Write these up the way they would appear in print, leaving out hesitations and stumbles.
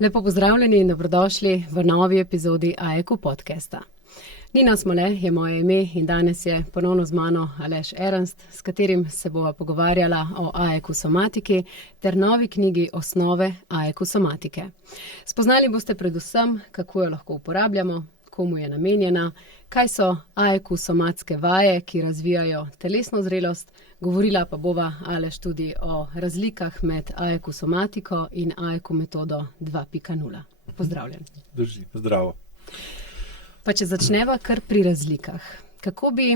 Lepo pozdravljeni in dobrodošli v novi epizodi AEQ podcasta. Nina Smole je moje ime in danes je ponovno z mano Aleš Ernst, s katerim se bova pogovarjala o AEQ somatiki ter novi knjigi Osnove AEQ somatike. Spoznali boste predvsem, kako jo lahko uporabljamo, komu je namenjena, kaj so AEQ somatske vaje, ki razvijajo telesno zrelost, govorila pa bova, Aleš, tudi o razlikah med AEQ somatiko in AEQ metodo 2.0. Pozdravljen. Drži, zdravo. Pa če začneva kar pri razlikah. Kako bi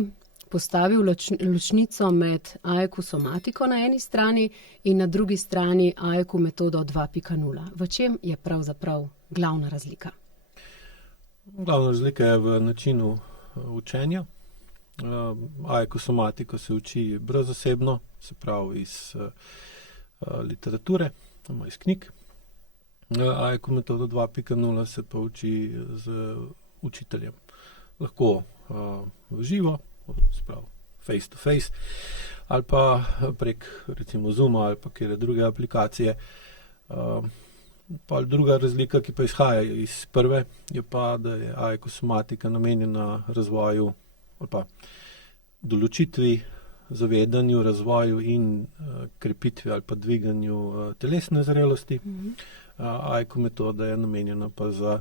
postavil ločnico med AEQ somatiko na eni strani in na drugi strani AEQ metodo 2.0? V čem je pravzaprav glavna razlika? Glavna razlika je v načinu učenja. AEQ somatiko se uči brezosebno, se pravi iz literature, iz knjig. AEQ metodo 2.0 se pa uči z učiteljem. Lahko v živo, se pravi face to face, ali pa prek recimo Zooma ali pa kjer druge aplikacije. Pa druga razlika, ki pa izhaja iz prve, je pa, da je AEQ somatika namenjena razvoju ali pa določitvi, zavedanju, razvoju in krepitvi ali pa dviganju telesne zrelosti. AEQ metoda je namenjena pa za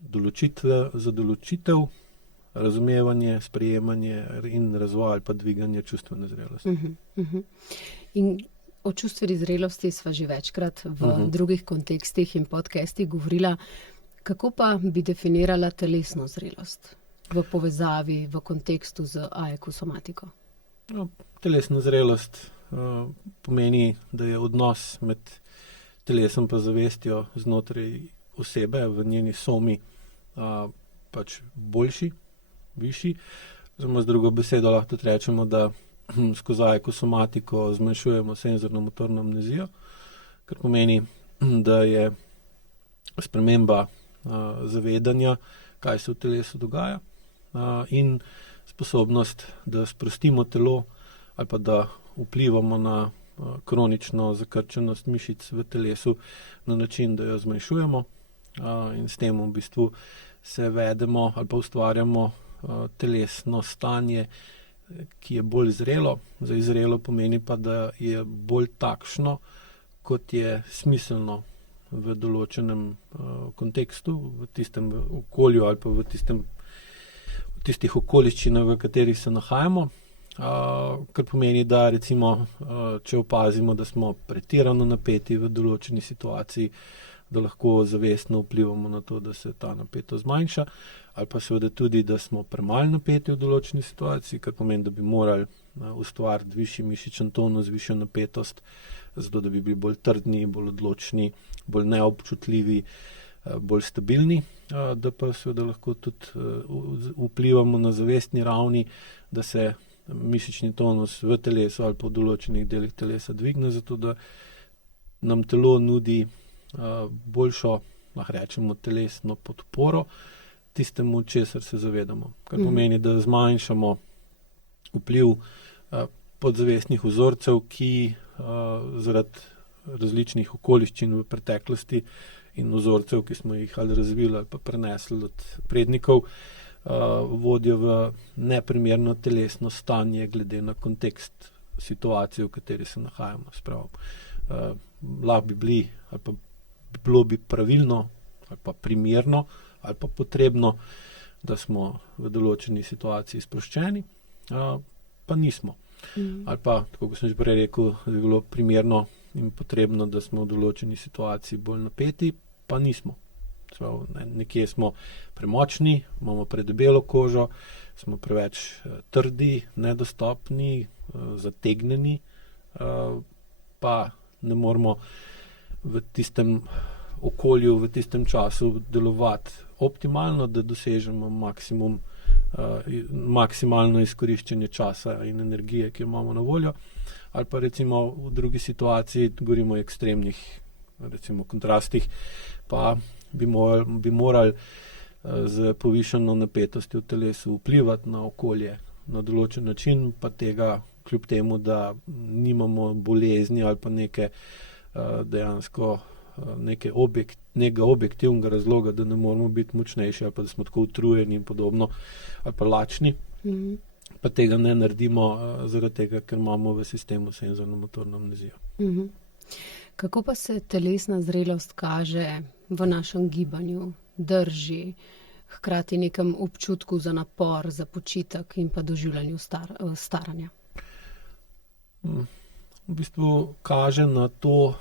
določitev, razumevanje, sprejemanje in razvoj ali pa dviganje čustvene zrelosti. In o čustveni zrelosti sva že večkrat v drugih kontekstih in podcastih govorila. Kako pa bi definirala telesno zrelost v povezavi, v kontekstu z AEQ somatiko? Telesna zrelost pomeni, da je odnos med telesom pa zavestjo znotraj osebe v njeni somi pač boljši, višji. Z drugo besedo lahko tudi rečemo, da skozi AEQ somatiko zmanjšujemo senzorno-motorno amnezijo, kar pomeni, da je sprememba zavedanja, kaj se v telesu dogaja, in sposobnost, da sprostimo telo ali pa da vplivamo na kronično zakrčenost mišic v telesu na način, da jo zmanjšujemo, in s tem v bistvu se vedemo ali pa ustvarjamo telesno stanje, ki je bolj zrelo. Zdaj, zrelo pomeni pa, da je bolj takšno, kot je smiselno v določenem kontekstu, v tistem okolju ali pa v tistih okoliščinah, v katerih se nahajamo. Kar pomeni, da recimo, če opazimo, da smo pretirano napeti v določeni situaciji, da lahko zavestno vplivamo na to, da se ta napetost zmanjša, ali pa seveda tudi, da smo premalo napeti v določeni situaciji, kar pomeni, da bi morali ustvariti višji mišičen tonus, višjo napetost, zato da bi bili bolj trdni, bolj odločni, bolj neobčutljivi, bolj stabilni, da pa seveda lahko tudi vplivamo na zavestni ravni, da se mišični tonus v telesu ali po določenih delih telesa dvigne, zato da nam telo nudi boljšo, lahko rečemo, telesno podporo tistemu, česar se zavedamo. Kar pomeni, da zmanjšamo vpliv podzavestnih vzorcev, ki zaradi različnih okoliščin v preteklosti in vzorcev, ki smo jih ali razvili ali pa prenesli od prednikov, vodijo v neprimerno telesno stanje glede na kontekst situacije, v kateri se nahajamo. Lahko bi bili ali pa bilo bi pravilno ali pa primerno ali pa potrebno, da smo v določeni situaciji sproščeni, pa nismo. Ali pa, tako kot sem že prej rekel, da bi bilo primerno in potrebno, da smo v določeni situaciji bolj napeti, pa nismo. Nekje smo premočni, imamo predebelo kožo, smo preveč trdi, nedostopni, zategnjeni, pa ne moremo v tistem okolju, v tistem času delovati optimalno, da dosežemo maksimalno izkoriščenje časa in energije, ki jo imamo na voljo. Ali pa recimo v drugi situaciji, govorimo o ekstremnih recimo kontrastih, pa bi morali z povišano napetostjo v telesu vplivati na okolje na določen način, pa tega kljub temu, da nimamo bolezni ali pa neke dejansko nekega objektivnega razloga, da ne moramo biti močnejši ali pa da smo tako utrujeni in podobno, ali pa lačni. Pa tega ne naredimo zaradi tega, ker imamo v sistemu senzorno-motorno amnezijo. Kako pa se telesna zrelost kaže v našem gibanju, drži, hkrati nekem občutku za napor, za počitek in pa doživljanju staranja? V bistvu kaže na to,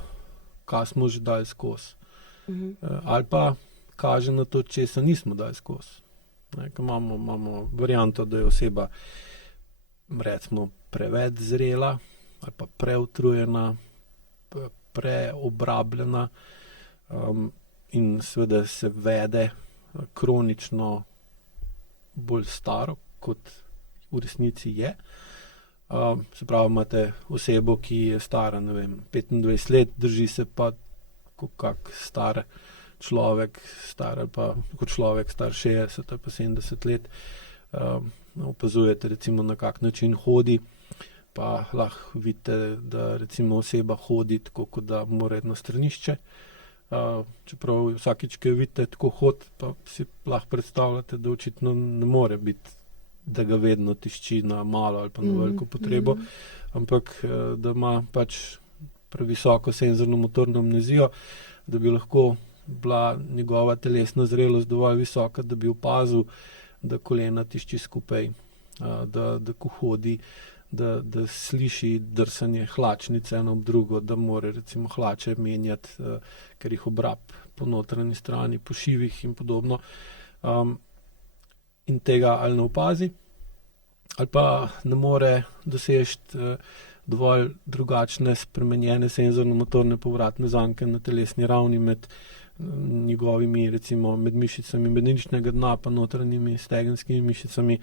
kaj smo že dali skozi. Ali pa kaže na to, česa nismo dali skozi. Imamo varianto, da je oseba recimo preveč zrela ali pa preutrujena, preobrabljena in seveda se vede kronično bolj staro, kot v resnici je. Se pravi, imate osebo, ki je stara, 25 let, drži se pa kot kak star človek, star ali pa kot človek star 60 ali pa 70 let. Opazujete recimo, na kak način hodi, pa lahko vidite, da recimo oseba hodi tako, kot da mora iti na stranišče. Čeprav vsakič, ko jo vidite tako hod, pa si lahko predstavljate, da očitno ne more biti, da ga vedno tišči na malo ali pa na veliko potrebo, ampak da ima pač previsoko senzorno-motorno amnezijo, da bi lahko bila njegova telesna zrelost dovolj visoka, da bi opazil, da kolena tišči skupaj, da ko hodi, da sliši drsanje hlačnice eno ob drugo, da more recimo hlače menjati, ker jih obrab po notranji strani, po šivih in podobno. In tega ali ne opazi, ali pa ne more doseči dovolj drugačne spremenjene senzorno-motorne povratne zanke na telesni ravni med njegovimi, recimo med mišicami medeničnega dna pa notranjimi stegenskimi mišicami,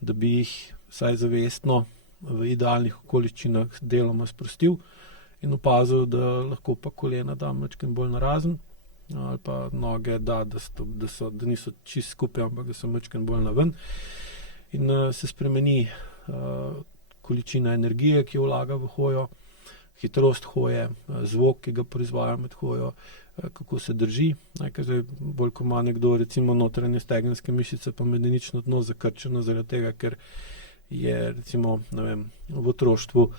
da bi jih vsaj zavestno v idealnih okoliščinah deloma sprostil in opazil, da lahko pa kolena da majčkeno bolj narazen, ali pa noge da niso čisto skupaj, ampak da so majčkeno bolj naven. In se spremeni količina energije, ki jo vlaga v hojo, hitrost hoje, zvok, ki ga proizvaja med hojo, kako se drži. Bolj ko ima nekdo recimo notranje stegenske mišice pa medenično dno zakrčeno zaradi tega, ker je recimo v otroštvu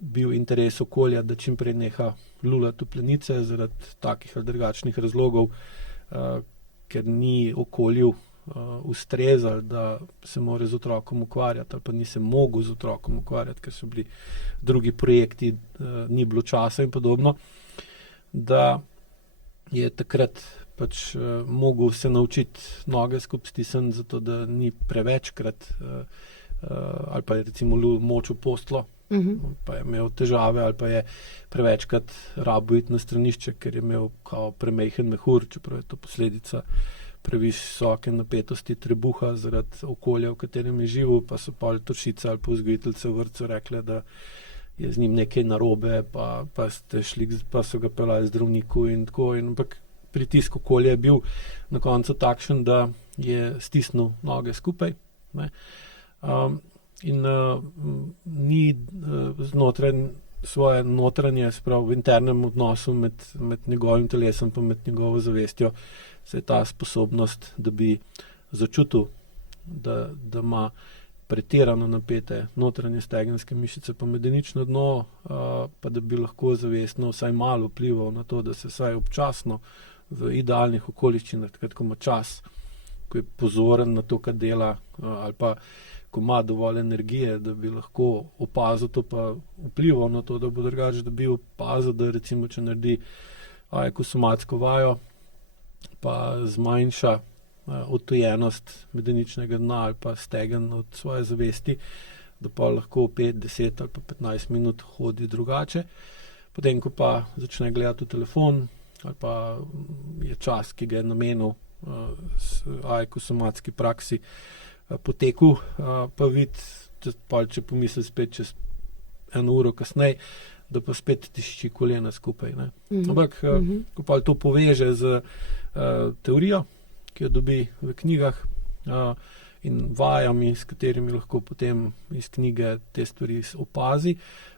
bil interes okolja, da čim prej neha lulati v plenice zaradi takih ali drugačnih razlogov, ker ni okolju ustrezal, da se mora z otrokom ukvarjati ali pa ni se mogel z otrokom ukvarjati, ker so bili drugi projekti, ni bilo časa in podobno, da je takrat pač mogel se naučiti noge skupaj stisniti, zato da ni prevečkrat ali pa je recimo močil postlo, pa je imel težave ali pa je prevečkrat rabil iti na stranišče, ker je imel kao premejhen mehur, čeprav je to posledica previsoke napetosti trebuha zaradi okolja, v katerem je živel, pa so tovšice ali pa vzgojiteljice v vrtcu rekle, da je z njim nekaj narobe, pa so ga peljali zdravniku in tako. Ampak pritisk okolja je bil na koncu takšen, da je stisnil noge skupaj, ne. In ni znotraj svoje notranje, sprav v internem odnosu med njegovim telesom pa med njegovo zavestjo, se je ta sposobnost, da bi začutil, da ima pretirano napete notranje stegenske mišice pa medenično dno, pa da bi lahko zavestno vsaj malo vplival na to, da se vsaj občasno v idealnih okoliščinah, takrat, ko ima čas, ko je pozoren na to, kar dela, ali pa ko ima dovolj energije, da bi lahko opazil to pa vplival na to, da bo drugače, da bi opazil, da recimo, če naredi aekosomatsko vajo, pa zmanjša odtujenost medeničnega dna ali pa stegen od svoje zavesti, da pa lahko 5, 10 ali pa 15 minut hodi drugače. Potem, ko pa začne gledati v telefon ali pa je čas, ki ga je namenil aekosomatski praksi potekel, pa vidi, če pomisli spet čez 1 uro kasneje, da pa spet tišči kolena skupaj. Ampak, ko pa to poveže z teorijo, ki jo dobi v knjigah, in vajami, s katerimi lahko potem iz knjige te stvari opazi,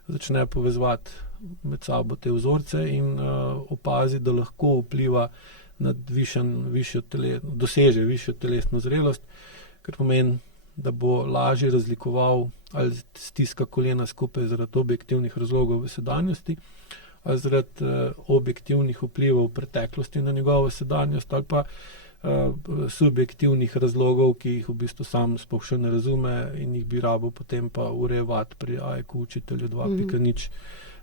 začne povezovati med sabo te vzorce in opazi, da lahko vpliva na doseže višjo telesno zrelost, kar pomeni, da bo lažje razlikoval, ali stiska kolena skupaj zaradi objektivnih razlogov v sedanjosti, ali zaradi objektivnih vplivov v preteklosti na njegovo sedanjost, ali pa subjektivnih razlogov, ki jih v bistvu sam sploh še ne razume in jih bi rabo potem pa urejevati pri AIQ učitelju 2.0,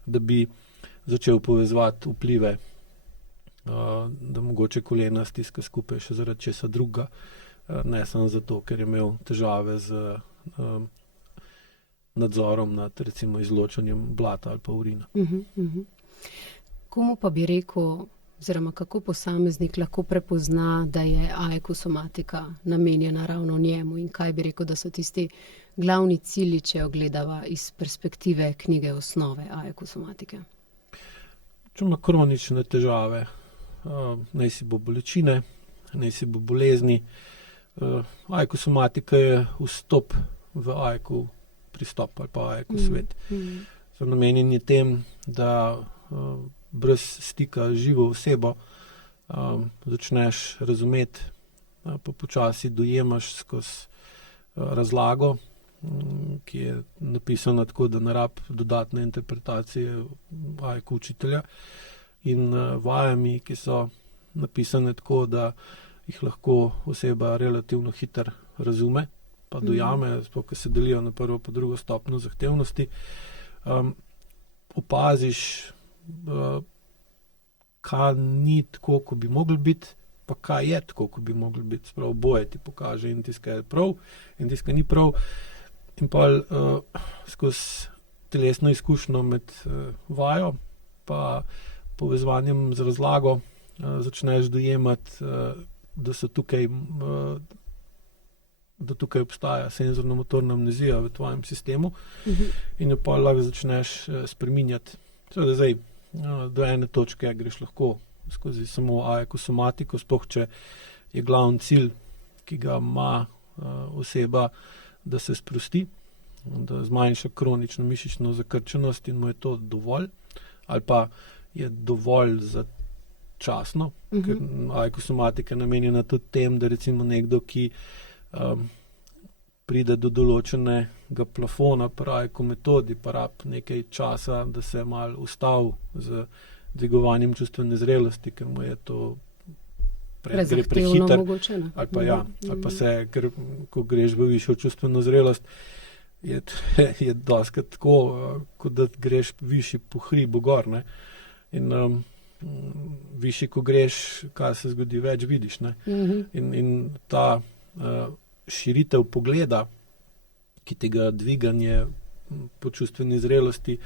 da bi začel povezovati vplive, da mogoče kolena stiska skupaj še zaradi česa drugega, ne samo zato, ker je imel težave z nadzorom nad recimo izločanjem blata ali pa urina. Komu pa bi rekel, oziroma kako posameznik lahko prepozna, da je AIQ somatika namenjena ravno njemu in kaj bi rekel, da so tisti glavni cilji, če jo gledava iz perspektive knjige Osnove AIQ somatike? Če ima kronične težave, naj si bo bolečine, naj si bo bolezni, AIQ somatika je vstop v AIQ pristop ali pa AIQ svet. Namenjen je tem, da brez stika z živo osebo začneš razumeti, pa počasi dojemaš skozi razlago, ki je napisana tako, da ne rab dodatne interpretacije AIQ učitelja, in vajami, ki so napisane tako, da jih lahko oseba relativno hitro razume, pa dojame, sploh, ko se delijo na prvo pa drugo stopnjo zahtevnosti. Opaziš, kaj ni tako, ko bi mogli biti, pa kaj je tako, ko bi mogli biti. Sprav oboje ti pokaže in tiskaj je prav in tiskaj ni prav. In pa skozi telesno izkušnjo med vajo pa povezovanjem z razlago začneš dojemati, da so tukaj da tukaj obstaja senzorno-motorna amnezija v tvojem sistemu in jo pa lahko začneš spreminjati. Seveda zdaj, do ene točke greš lahko skozi samo AIQ somatiko, sploh če je glavni cilj, ki ga ima oseba, da se sprosti, da zmanjša kronično mišično zakrčenost in mu je to dovolj, ali pa je dovolj začasno, ker AIQ somatika je namenjena tudi tem, da recimo nekdo, ki pride do določenega plafona pri AIQ metodi, pa rab nekaj časa, da se malo ustavi z dvigovanjem čustvene zrelosti, ker mu je to gre prehiter, ali pa ali pa se, ker ko greš v višjo čustveno zrelost, je dostikrat tako, kot da greš višji po hribu gor, ne. In višji, ko greš, kaj se zgodi, več vidiš, ne. In ta širitev pogleda, ki tega dviganje po čustveni zrelosti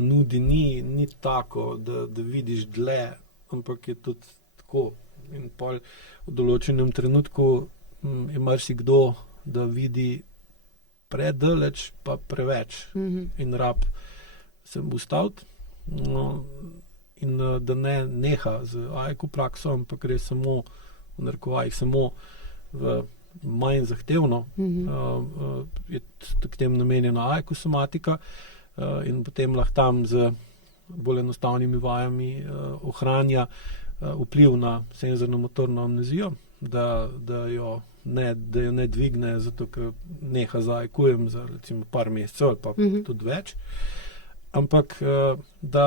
nudi, ni tako, da vidiš dlje, ampak je tudi tako. In pol v določenem trenutku je marsikdo, da vidi predaleč, pa preveč. In rab se ustaviti, in da ne neha z AIQ prakso, ampak gre samo v narekovajih, samo v manj zahtevno, je k tem namenjena AIQ somatika, in potem lahko tam z bolj enostavnimi vajami ohranja vpliv na senzorno-motorno amnezijo, da jo ne dvigne, zato ker neha z AIQ-jem za recimo par mesecev ali pa tudi več, ampak da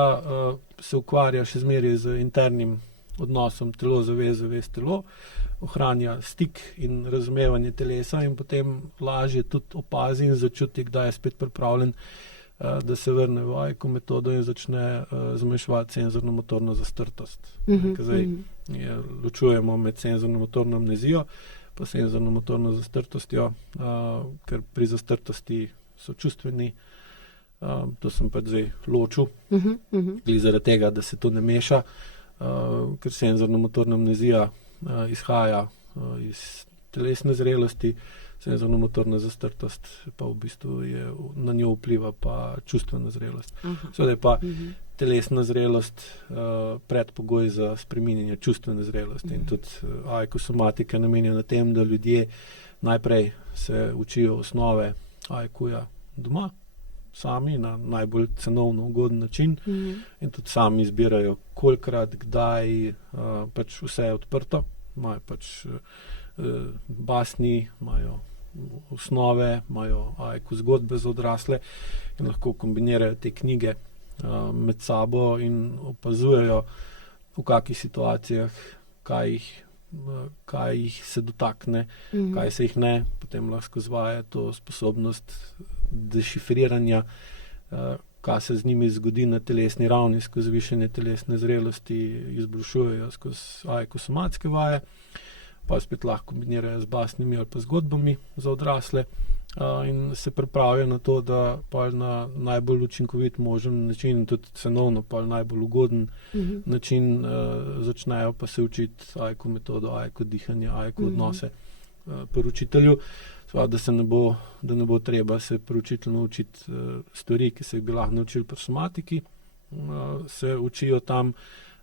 se ukvarja še zmeraj z internim odnosom telo-zavest, telo, ohranja stik in razumevanje telesa in potem lažje tudi opazi in začuti, kdaj je spet pripravljen, da se vrne v AIQ metodo in začne zmanjševati senzorno-motorno zastrtost. Zdaj ločujemo med senzorno-motorno amnezijo pa senzorno-motorno zastrtostjo, ker pri zastrtosti so čustveni, to sem pač zdaj ločil, glih zaradi tega, da se to ne meša, ker senzorno-motorna amnezija izhaja iz telesne zrelosti, senzorno-motorna zastrtost pa v bistvu na njo vpliva pa čustvena zrelost. Seveda je pa telesna zrelost predpogoj za spreminjanje čustvene zrelosti in tudi AIQ somatika je namenjena tem, da ljudje najprej se učijo osnove AIQ-ja doma, sami na najbolj cenovno ugoden način in tudi sami izbirajo, kolikrat, kdaj, pač vse je odprto, imajo pač basni, imajo osnove, imajo AEQ zgodbe za odrasle in lahko kombinirajo te knjige med sabo in opazujejo, v kakih situacijah, kaj jih se dotakne, kaj se jih ne, potem lahko izvaja to sposobnost dešifriranja, kaj se z njimi zgodi na telesni ravni, skozi višanje telesne zrelosti, izboljšujejo skozi AEQ somatske vaje, pa spet lahko kombinirajo z basnimi ali pa zgodbami za odrasle in se pripravijo na to, da pa na najbolj učinkovit možen način, tudi cenovno pa najbolj ugoden način začnejo pa se učiti AEQ metodo, AEQ dihanje, AEQ odnose pri učitelju, da ne bo treba se pri učitelju naučiti stvari, ki se jih bi lahko naučili pri somatiki, se učijo tam,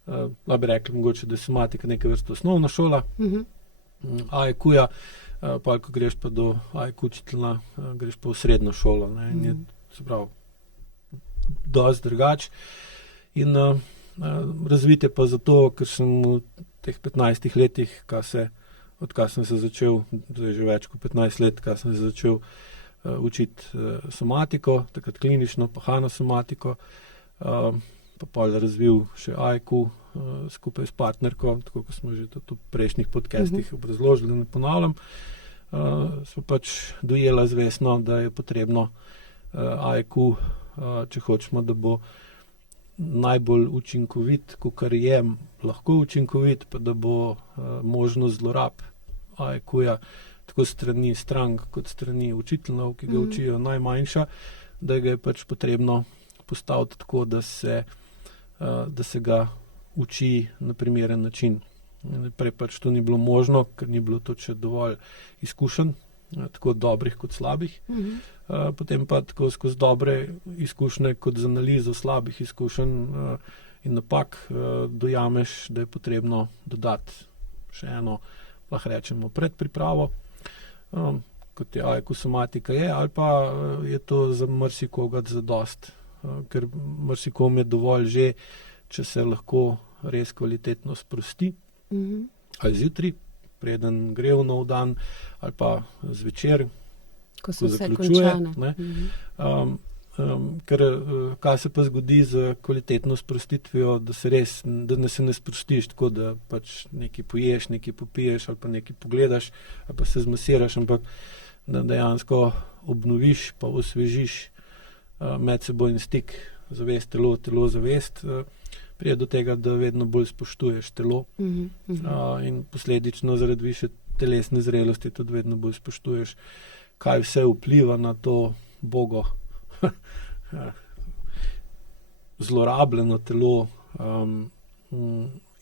lahko bi rekli mogoče, da je somatika neka vrsta osnovna šola, AEQ-ja, pa ko greš pa do AEQ učitelja, greš pa v srednjo šolo, ne, in je, se pravi, dosti drugače. In razvite pa zato, ker sem v teh 15 letih, odkar sem se začel, zdaj že več kot 15 let, odkar sem se začel učiti somatiko, takrat klinično, pa hanosomatiko, pa pol razvil še AEQ skupaj s partnerko, tako kot smo že tudi v prejšnjih podcastih obrazložili, da ne ponavljam, smo pač dojela zvestno, da je potrebno AEQ, če hočemo, da bo najbolj učinkovit, kakor je lahko učinkovit, pa da bo možnost zlorab AEQ-ja tako strani strank kot strani učiteljev, ki ga učijo, najmanjša, da ga je pač potrebno postaviti tako, da se ga uči na primeren način. Prej pač to ni bilo možno, ker ni bilo to še dovolj izkušenj, tako dobrih kot slabih. Potem pa tako skozi dobre izkušnje kot z analizo slabih izkušenj in napak dojameš, da je potrebno dodati še eno, lahko rečemo, predpripravo, kot je AEQ somatika je, ali pa je to za marsikoga zadost, ker marsikomu je dovolj že, če se lahko res kvalitetno sprosti, ali zjutraj, preden gre v nov dan, ali pa zvečer, ko se vse konča. Ker kaj se pa zgodi z kvalitetno sprostitvijo, da se ne sprostiš tako, da pač nekaj poješ, nekaj popiješ, ali pa nekaj pogledaš, ali pa se zmasiraš, ampak da dejansko obnoviš, pa osvežiš medsebojni stik, zavest, telo, telo, zavest, prije do tega, da vedno bolj spoštuješ telo in posledično zaradi više telesne zrelosti tudi vedno bolj spoštuješ, kaj vse vpliva na to bogo zlorabljeno telo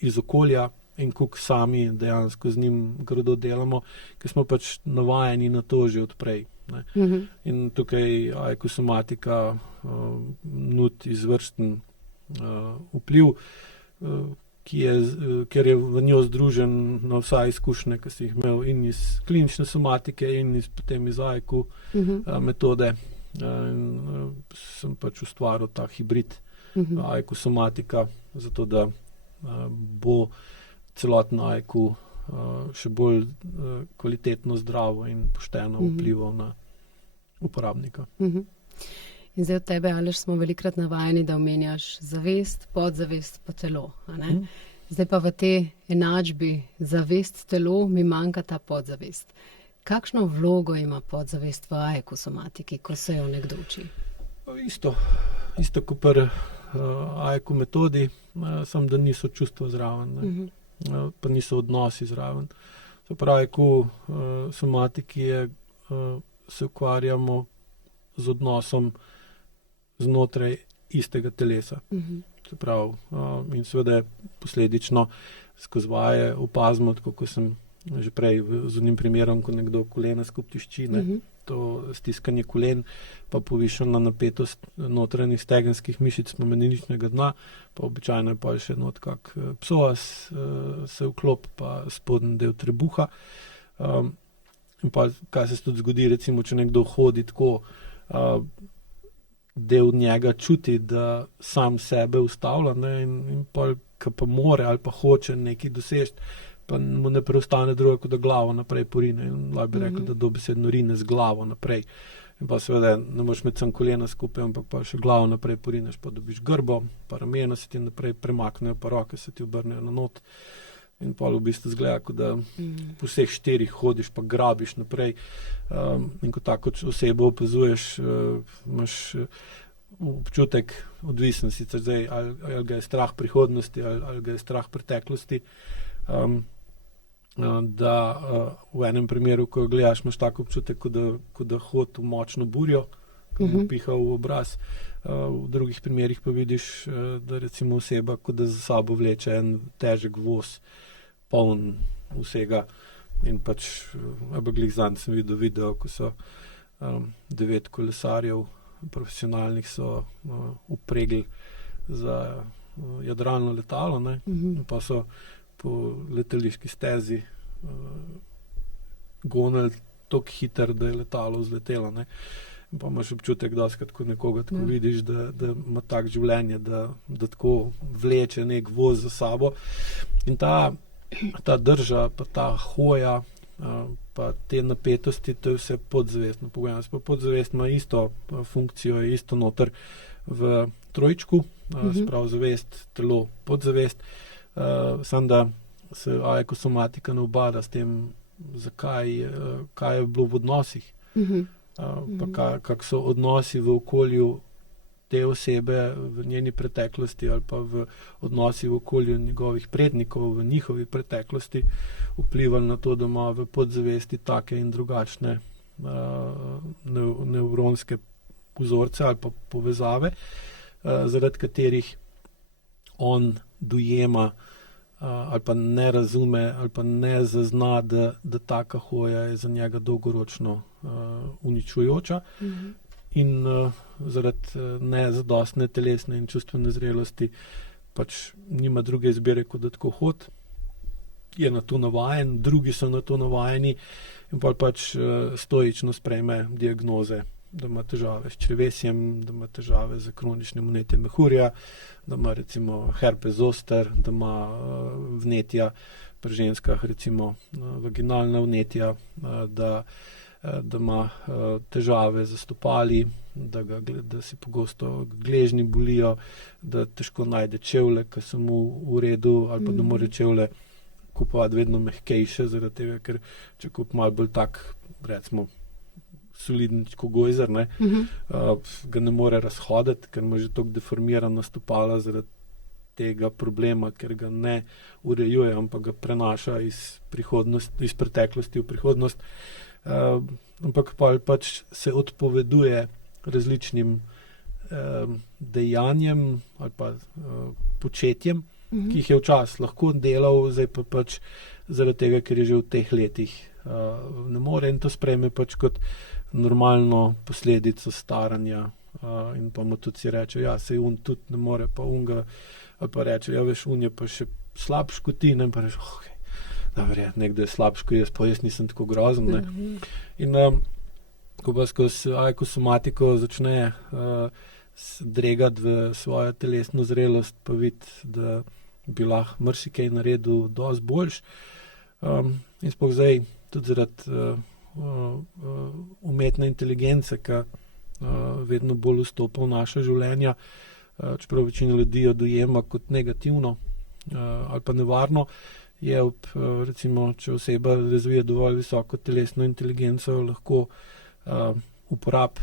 iz okolja in koliko sami dejansko z njim grdo delamo, ker smo pač navajeni na to že odprej. In tukaj AEQ somatika nudi izvrsten vpliv, ker je v njo združen na vsa izkušnje, ki si jih imel in iz klinične somatike in potem iz AEQ metode. In sem pač ustvaril ta hibrid AEQ somatika, zato da bo celoten AEQ še bolj kvalitetno, zdravo in pošteno vplival na uporabnika. In zdaj od tebe, Aleš, smo velikrat navajeni, da omenjaš zavest, podzavest pa telo. Zdaj pa v te enačbi zavest, telo, mi manjka ta podzavest. Kakšno vlogo ima podzavest v AEQ somatiki, ko se jo nekdo uči? Isto kot pri AEQ metodi, samo da niso čustva zraven, pa niso odnosi zraven. Se pravi, AEQ somatiki se ukvarjamo z odnosom znotraj istega telesa. Se pravi, in seveda posledično skozi vaje opazimo, tako kot sem že prej z unim primerom, ko nekdo kolena skupaj tišči, to stiskanje kolen, pa povišana napetost notranjih stegenskih mišic medeničnega dna, pa običajno je pa še not kak psoas se vklop, pa spodnji del trebuha. In pa kaj se tudi zgodi, recimo, če nekdo hodi tako del njega čuti, da sam sebe ustavlja, ne, in pol, ko pa more ali pa hoče nekaj doseči, pa mu ne preostane drugo, kot da glavo naprej porine. In lahko bi rekel, da dobesedno rine z glavo naprej. In pa seveda ne moreš imeti samo kolena skupaj, ampak pa še glavo naprej porineš, pa dobiš grbo, pa ramena se ti naprej premaknejo, pa roke se ti obrnejo na not. In pa v bistvu zgleda, kot da po vseh 4 hodiš, pa grabiš naprej. In ko tako osebo opazuješ, imaš občutek odvisen sicer zdaj, ali ga je strah prihodnosti, ali ga je strah preteklosti. Da v enem primeru, ko gledaš, imaš tako občutek, kot da hod v močno burjo, ko mu piha v obraz. V drugih primerih pa vidiš, da recimo oseba, kot da za sabo vleče en težek voz, poln vsega. In pač, glih zanj sem videl video, ko so 9 kolesarjev profesionalnih so upregli za jadralno letalo, ne? In pa so po letališki stezi gonili toliko hitro, da je letalo vzletelo, ne. In pa imaš občutek, dostikrat, ko nekoga tako vidiš, da ima tak življenje, da tako vleče nek voz za sabo. In ta drža, pa ta hoja, pa te napetosti, to je vse podzavestno pogojeno. Pa podzavest ima isto funkcijo, je isto noter v trojčku, sprav zavest, telo, podzavest. Samo da se aekosomatika ne ubada s tem, kaj je bilo v odnosih, pa kak so odnosi v okolju te osebe, v njeni preteklosti ali pa v odnosi v okolju njegovih prednikov, v njihovi preteklosti vplivali na to, da ima v podzavesti take in drugačne nevronske vzorce ali pa povezave, zaradi katerih on dojema ali pa ne razume ali pa ne zazna, da taka hoja je za njega dolgoročno uničujoča. In zaradi nezadostne telesne in čustvene zrelosti pač nima druge izbire, kot da tako hod. Je na to navajen, drugi so na to navajeni in pač stoično sprejme diagnoze, da ima težave s črevesjem, da ima težave z kroničnim vnetjem mehurja, da ima recimo herpes zoster, da ima vnetja pri ženskah, recimo vaginalna vnetja, da ima težave z stopali, da si pogosto gležnji bolijo, da težko najde čevlje, ki so mu v redu, ali pa da mora čevlje kupovati vedno mehkejše, zaradi tega, ker če kup malo bolj tak, recimo, soliden kogojzer, ga ne more razhoditi, ker ima že toliko deformirano stopala zaradi tega problema, ker ga ne urejuje, ampak ga prenaša iz preteklosti v prihodnost. Ampak pač se odpoveduje različnim dejanjem ali pa početjem, ki jih je včasih lahko delal, zdaj pa pač zaradi tega, ker je že v teh letih ne more, in to sprejme pač kot normalno posledico staranja, in pa mu tudi si reče, ja, sej un tudi ne more, pa un ga, ali pa reče, ja, veš, un je pa še slabš kot ti, in pa reče, verjetno nekdo je slabš kot jaz, pa jaz nisem tako grozen, ne. In ko pa skozi aekosomatiko začne dregati v svojo telesno zrelost, pa vidi, da bi lahko marsikaj naredil dosti boljš. In sploh zdaj, tudi zaradi umetne inteligence, ki vedno bolj vstopa v naša življenja, čeprav večina ljudi jo dojema kot negativno ali pa nevarno, je recimo, če oseba razvije dovolj visoko telesno inteligenco, lahko uporabi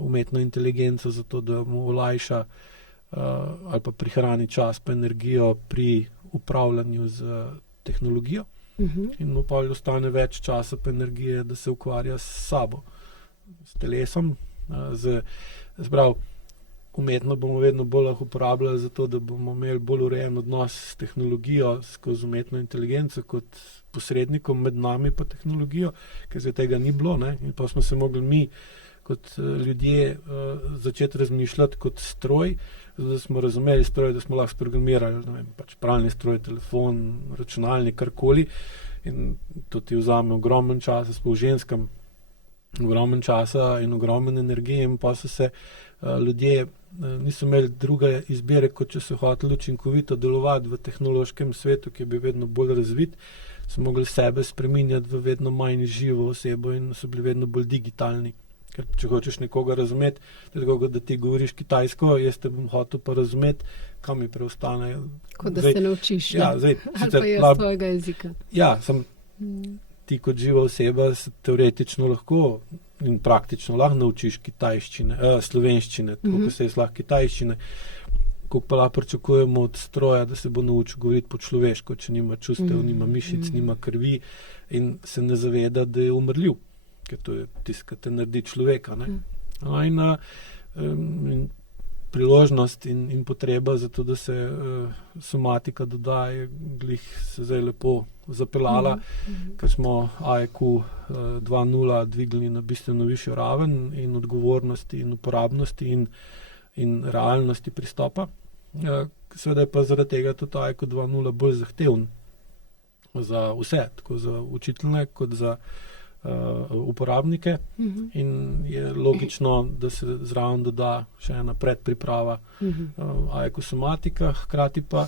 umetno inteligenco za to, da mu olajša ali pa prihrani čas pa energijo pri upravljanju z tehnologijo, in mu pa ostane več časa pa energije, da se ukvarja s sabo, s telesom. Umetno bomo vedno bolj lahko uporabljali za to, da bomo imeli bolj urejen odnos s tehnologijo skozi umetno inteligenco kot posrednikom med nami pa tehnologijo, ker zdaj tega ni bilo, ne? In pa smo se mogli mi kot ljudje začeti razmišljati kot stroj, da smo razumeli stroj, da smo lahko sprogramirali, ne vem, pač pralni stroj, telefon, računalnik, karkoli, in to ti vzame ogromen čas, sploh ženskam, ogromen časa in ogromen energije, in pa so se ljudje niso imeli druge izbire, kot če so hoteli učinkovito delovati v tehnološkem svetu, ki je bil vedno bolj razvit, so mogli sebe spreminjati v vedno manj živo osebo in so bili vedno bolj digitalni. Ker če hočeš nekoga razumeti, tako da ti govoriš kitajsko, jaz te bom hotel pa razumeti, kam mi preostane. Kot da se naučiš, ali pa jaz tvojega jezika. Ja, ti kot živa oseba se teoretično lahko in praktično lahko naučiš slovenščine, tako kot se jaz lahko kitajščine, ko pa lahko pričakujemo od stroja, da se bo naučil govoriti po človeško, če nima čustev, nima mišic, nima krvi in se ne zaveda, da je umrljiv, ker to je tisto, kar te naredi človeka. In priložnost in potreba za to, da se somatika doda, je glih se zdaj lepo zapeljala, ker smo AEQ 2.0 dvignili na bistveno višjo raven in odgovornosti in uporabnosti in realnosti pristopa. Seveda je pa zaradi tega tudi AEQ 2.0 bolj zahteven za vse, tako za učitelje kot za uporabnike in je logično, da se zraven doda še ena predpriprava AEQ somatika, hkrati pa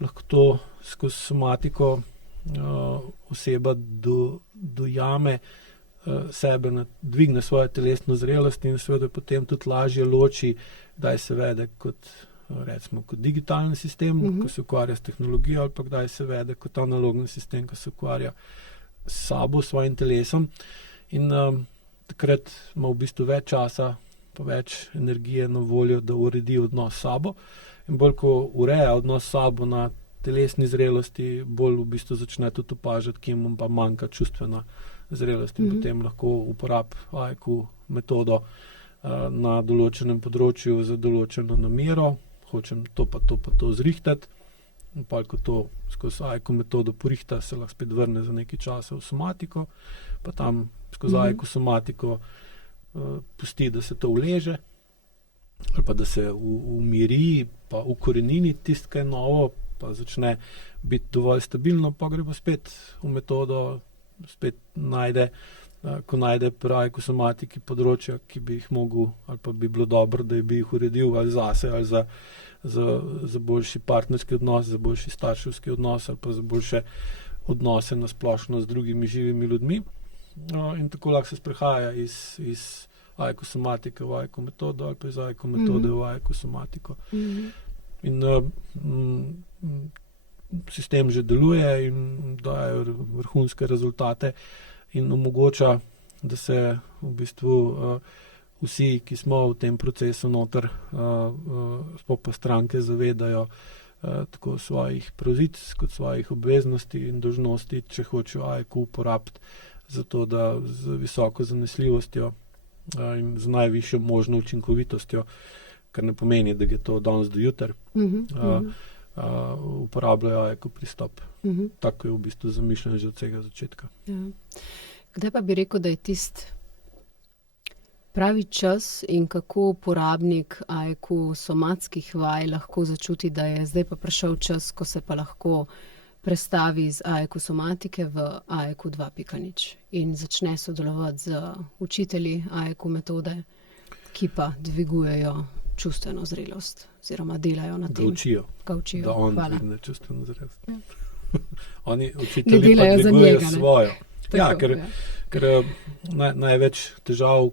lahko to skozi somatiko oseba dojame sebe, dvigne svojo telesno zrelost in seveda potem tudi lažje loči, kdaj se vede kot digitalni sistem, ko se ukvarja s tehnologijo, ali pa kdaj se vede kot analogni sistem, ko se ukvarja s sabo, s svojim telesom in takrat ima v bistvu več časa pa več energije na voljo, da uredi odnos s sabo in bolj, ko ureja odnos s sabo na telesni zrelosti, bolj v bistvu začne tudi opažati, kje mu pa manjka čustvena zrelost in potem lahko uporabi AEQ metodo na določenem področju za določeno namero, hočem to pa to zrihtati. In pa, ko to skozi AEQ metodo porihta, se lahko spet vrne za nekaj časa v somatiko, pa tam skozi AEQ somatiko pusti, da se to uleže, ali pa da se umiri, pa ukorenini tisto, kaj je novo, pa začne biti dovolj stabilno, pa gre pa spet v metodo, spet najde, ko najde pri AEQ somatiki področja, ki bi jih mogel, ali pa bi bilo dobro, da bi jih uredil ali zase, ali za boljši partnerski odnos, za boljši starševski odnos ali pa za boljše odnose na splošno z drugimi živimi ljudmi. In tako lahko se sprehaja iz AEQ somatike v AEQ metodo ali pa iz AEQ metode v AEQ somatiko. In sistem že deluje in daje vrhunske rezultate in omogoča, da se v bistvu vsi, ki smo v tem procesu noter, sploh pa stranke zavedajo tako svojih pravic kot svojih obveznosti in dolžnosti, če hočejo AEQ uporabiti za to, da z visoko zanesljivostjo in z najvišjo možno učinkovitostjo, kar ne pomeni, da je to danes do jutri, uporabljajo AEQ pristop. Tako je v bistvu zamišljen že od vsega začetka. Ja. Kdaj pa bi rekel, da je tisti pravi čas in kako uporabnik AEQ somatskih vaj lahko začuti, da je zdaj pa prišel čas, ko se pa lahko prestavi iz AEQ somatike v AEQ 2.0 in začne sodelovati z učitelji AEQ metode, ki pa dvigujejo čustveno zrelost oziroma delajo na tem. Ga učijo. Da on Hvala. dvigne čustveno zrelost. Oni učitelji pa dvigujejo njega, svojo. Tako, Ja, ker največ težav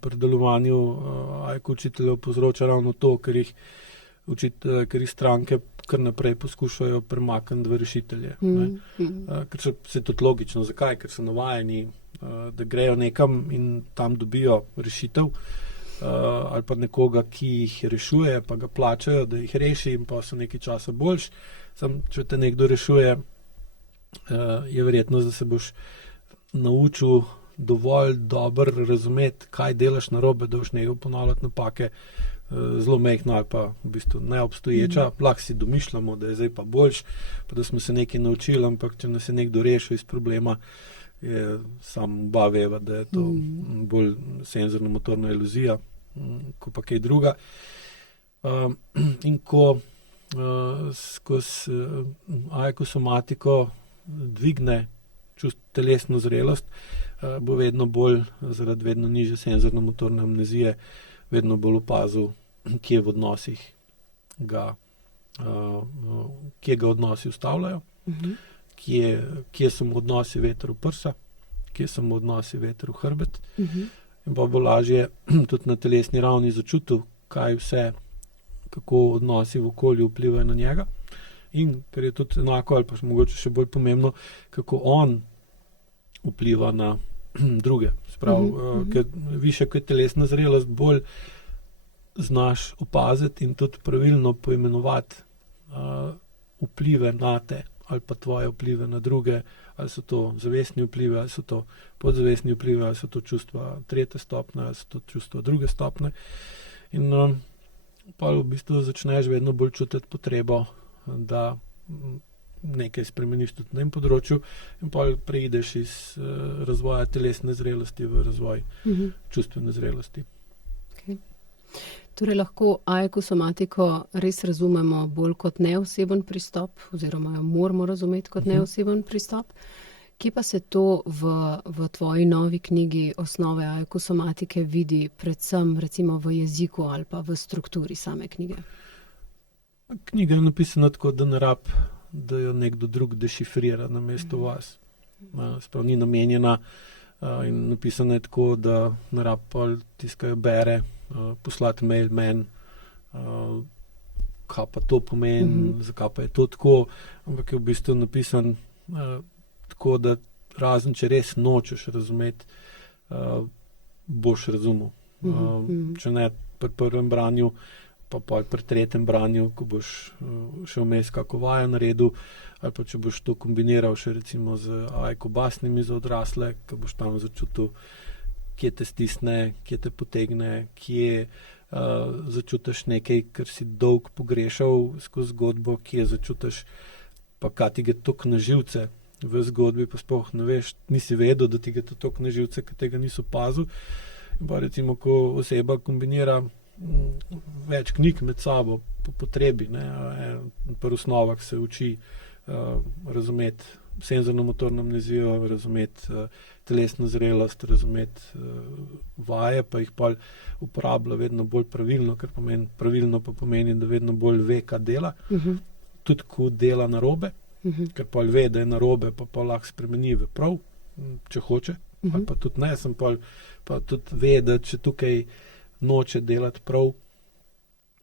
pri delovanju AEQ učiteljev povzroča ravno to, ker jih stranke kar naprej poskušajo premakniti v rešitelje. Ker se je tudi logično. Zakaj? Ker so navajeni, da grejo nekam in tam dobijo rešitev, ali pa nekoga, ki jih rešuje, pa ga plačajo, da jih reši in pa so nekaj časa boljši. Samo, če te nekdo rešuje, je verjetnost, da se boš naučil dovolj dobro razumeti, kaj delaš narobe, da boš nekaj ponavljati napake, zelo majhna ali pa v bistvu neobstoječa. Lahko si domišljamo, da je zdaj pa boljš, pa da smo se nekaj naučili, ampak če nas je nekdo rešil iz problema, je sam oba veva, da je to bolj senzorno-motorna iluzija, kot pa kaj druga. In ko skozi AEQ somatiko dvigne telesno zrelost, bo vedno bolj, zaradi vedno nižje senzorno-motorne amnezije, vedno bolj opazil, kje v odnosih kje ga odnosi ustavljajo, kje so mu odnosi veter v prsa, kje so mu odnosi veter v hrbet. In pa bo lažje tudi na telesni ravni začutil, kaj vse, kako odnosi v okolju vplivajo na njega. In ker je tudi enako, ali pa mogoče še bolj pomembno, kako on vpliva na druge. Ker višja kot telesna zrelost, bolj znaš opaziti in tudi pravilno poimenovati vplive na te ali pa tvoje vplive na druge, ali so to zavestni vplive, ali so to podzavestni vplive, ali so to čustva tretje stopnje, ali so to čustva druge stopnje. In pa v bistvu začneš vedno bolj čutiti potrebo, da nekaj spremeniš tudi na tem področju in pa preideš iz razvoja telesne zrelosti v razvoj čustvene zrelosti. Okay. Torej lahko AEQ somatiko res razumemo bolj kot neoseben pristop, oziroma jo moramo razumeti kot neoseben pristop. Kje pa se to v tvoji novi knjigi Osnove AEQ somatike vidi predvsem recimo v jeziku ali pa v strukturi same knjige? Knjiga je napisana tako, da ne rab, da jo nekdo drug dešifrira namesto vas. Sprav ni namenjena in napisana je tako, da ne rab tiskajo bere, poslati mail meni, kaj pa to pomeni, zakaj pa je to tako, ampak je v bistvu napisan tako, da razen če res nočeš razumeti, boš razumel. Če ne pri prvem branju, pa pri tretjem branju, ko boš še vmes kako vajo naredil, ali pa če boš to kombiniral še recimo z AEQ basnimi za odrasle, ko boš tam začutil, kje te stisne, kje te potegne, kje začutiš nekaj, kar si dolg pogrešal skozi zgodbo, kje začutiš, pa kaj ti gre toliko na živce v zgodbi, pa sploh ne veš, nisi vedel, da ti gre to toliko na živce, ker tega nisi opazil. In pa recimo, ko oseba kombinira več knjig med sabo po potrebi, pri osnovah se uči razumeti senzorno-motorno amnezijo, razumeti telesno zrelost, razumeti vaje, pa jih pa uporablja vedno bolj pravilno, ker pravilno pa pomeni, da vedno bolj ve, kaj dela, tudi ko dela narobe, ker pa ve, da je narobe, pa lahko spremeni v prav, če hoče, ali pa tudi ne, pa tudi ve, da če tukaj noče delati prav,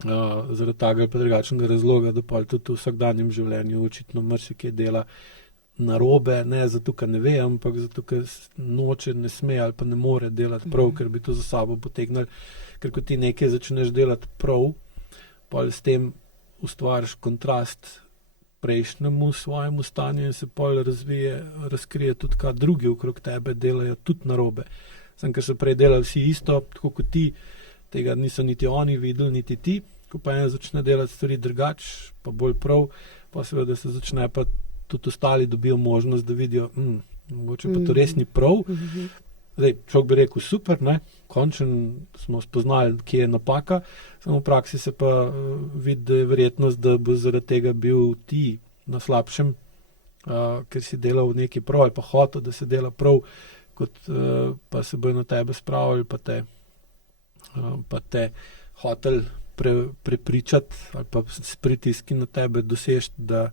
zaradi tega ali pa drugačnega razloga, da pa tudi v vsakdanjem življenju očitno marsikaj dela narobe, ne zato, ker ne ve, ampak zato, ker noče, ne sme ali pa ne more delati prav, ker bi to za sabo potegnili. Ker ko ti nekaj začneš delati prav, pa s tem ustvariš kontrast prejšnjemu svojemu stanju in se pol razkrije tudi, kaj drugi okrog tebe delajo tudi narobe. Sam, ker so prej delali vsi isto, tako kot ti, tega niso niti oni videli, niti ti, ko pa en začne delati stvari drugač, pa bolj prav, pa seveda se začne pa tudi ostali dobijo možnost, da vidijo, mogoče pa to res ni prav. Zdaj, človek bi rekel, super, končno smo spoznali, kje je napaka, samo v praksi se pa vidi, da je verjetnost, da bo zaradi tega bil ti na slabšem, ker si delal nekaj prav ali pa hotel, da se dela prav, kot pa se bojo na tebe spravili, pa te hotel prepričati ali pa s pritiski na tebe doseči, da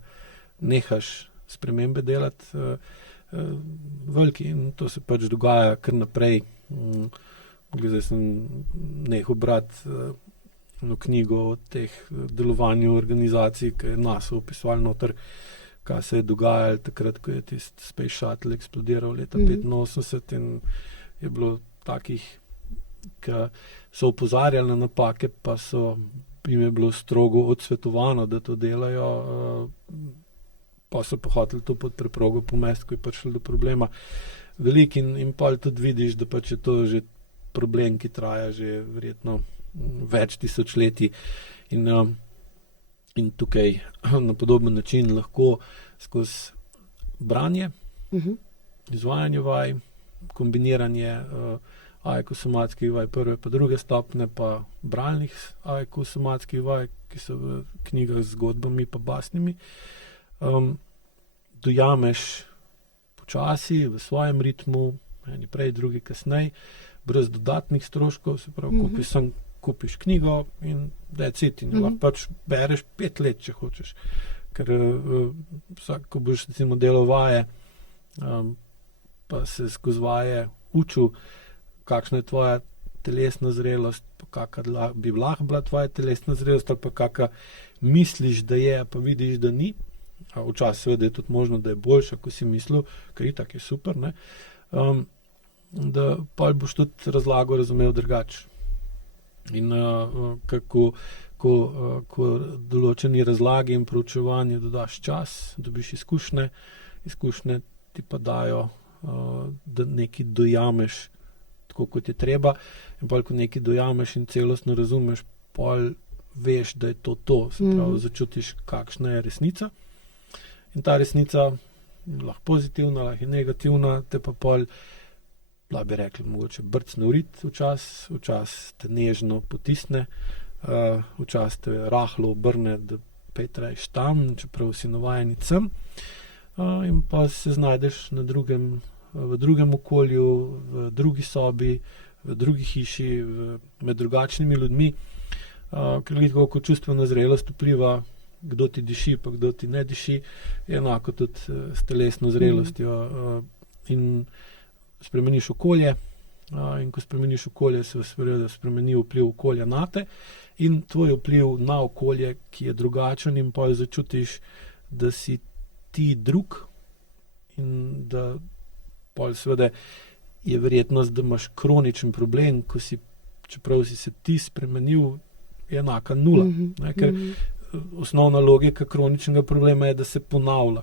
nehaš spremembe delati veliki in to se pač dogaja kar naprej. Zdaj sem nehal brati eno knjigo o teh delovanju organizacij, ki je nas opisoval noter, kaj se je dogajalo takrat, ko je tisti Space Shuttle eksplodiral leta 1985 in je bilo takih, ki so opozarjali na napake, pa jim je bilo strogo odsvetovano, da to delajo, pa so pa hoteli to pod preprogo pomesti, ko je prišlo do problema velik in pa tudi vidiš, da pač je to že problem, ki traja že verjetno več tisočletij in tukaj na podoben način lahko skozi branje, izvajanje vaj, kombiniranje AEQ somatskih vaj prve pa druge stopne, pa bralnih AEQ somatskih vaj, ki so v knjigah z zgodbami pa basnimi, dojameš počasi, v svojem ritmu, eni prej, drugi kasneje, brez dodatnih stroškov, se pravi, kupiš knjigo in that's it. In lahko pač bereš 5 let, če hočeš. Ker ko boš recimo delal vaje, pa se skozi vaje učil, kakšna je tvoja telesna zrelost, pa kakšna bi lahko bila tvoja telesna zrelost, ali pa kakšna misliš, da je, pa vidiš, da ni. Včasih seveda je tudi možno, da je boljša, ko si mislil, ker itak je super, ne? Da pa boš tudi razlago razumel drugače. In ko določeni razlagi in proučevanju dodaš čas, dobiš izkušnje ti pa dajo, da nekaj dojameš tako, kot je treba, in pol, ko nekaj dojameš in celostno razumeš, pol veš, da je to, se pravi, začutiš, kakšna je resnica. In ta resnica lahko pozitivna, lahko je negativna, te pa pol, bi rekli, mogoče brcne v rit včasih te nežno potisne, včasih te rahlo obrne, da petrajš tam, čeprav si navajen sem, in pa se znajdeš v drugem okolju, v drugi sobi, v drugi hiši, med drugačnimi ljudmi, ker kako čustvena zrelost vpliva, kdo ti diši, pa kdo ti ne diši, je enako tudi s telesno zrelostjo, in spremeniš okolje, in ko spremeniš okolje, se spremeni vpliv okolja nate in tvoj vpliv na okolje, ki je drugačen, in pa začutiš, da si ti drug in da pol seveda je verjetnost, da imaš kroničen problem, čeprav si se ti spremenil, je enaka 0. Ker osnovna logika kroničnega problema je, da se ponavlja.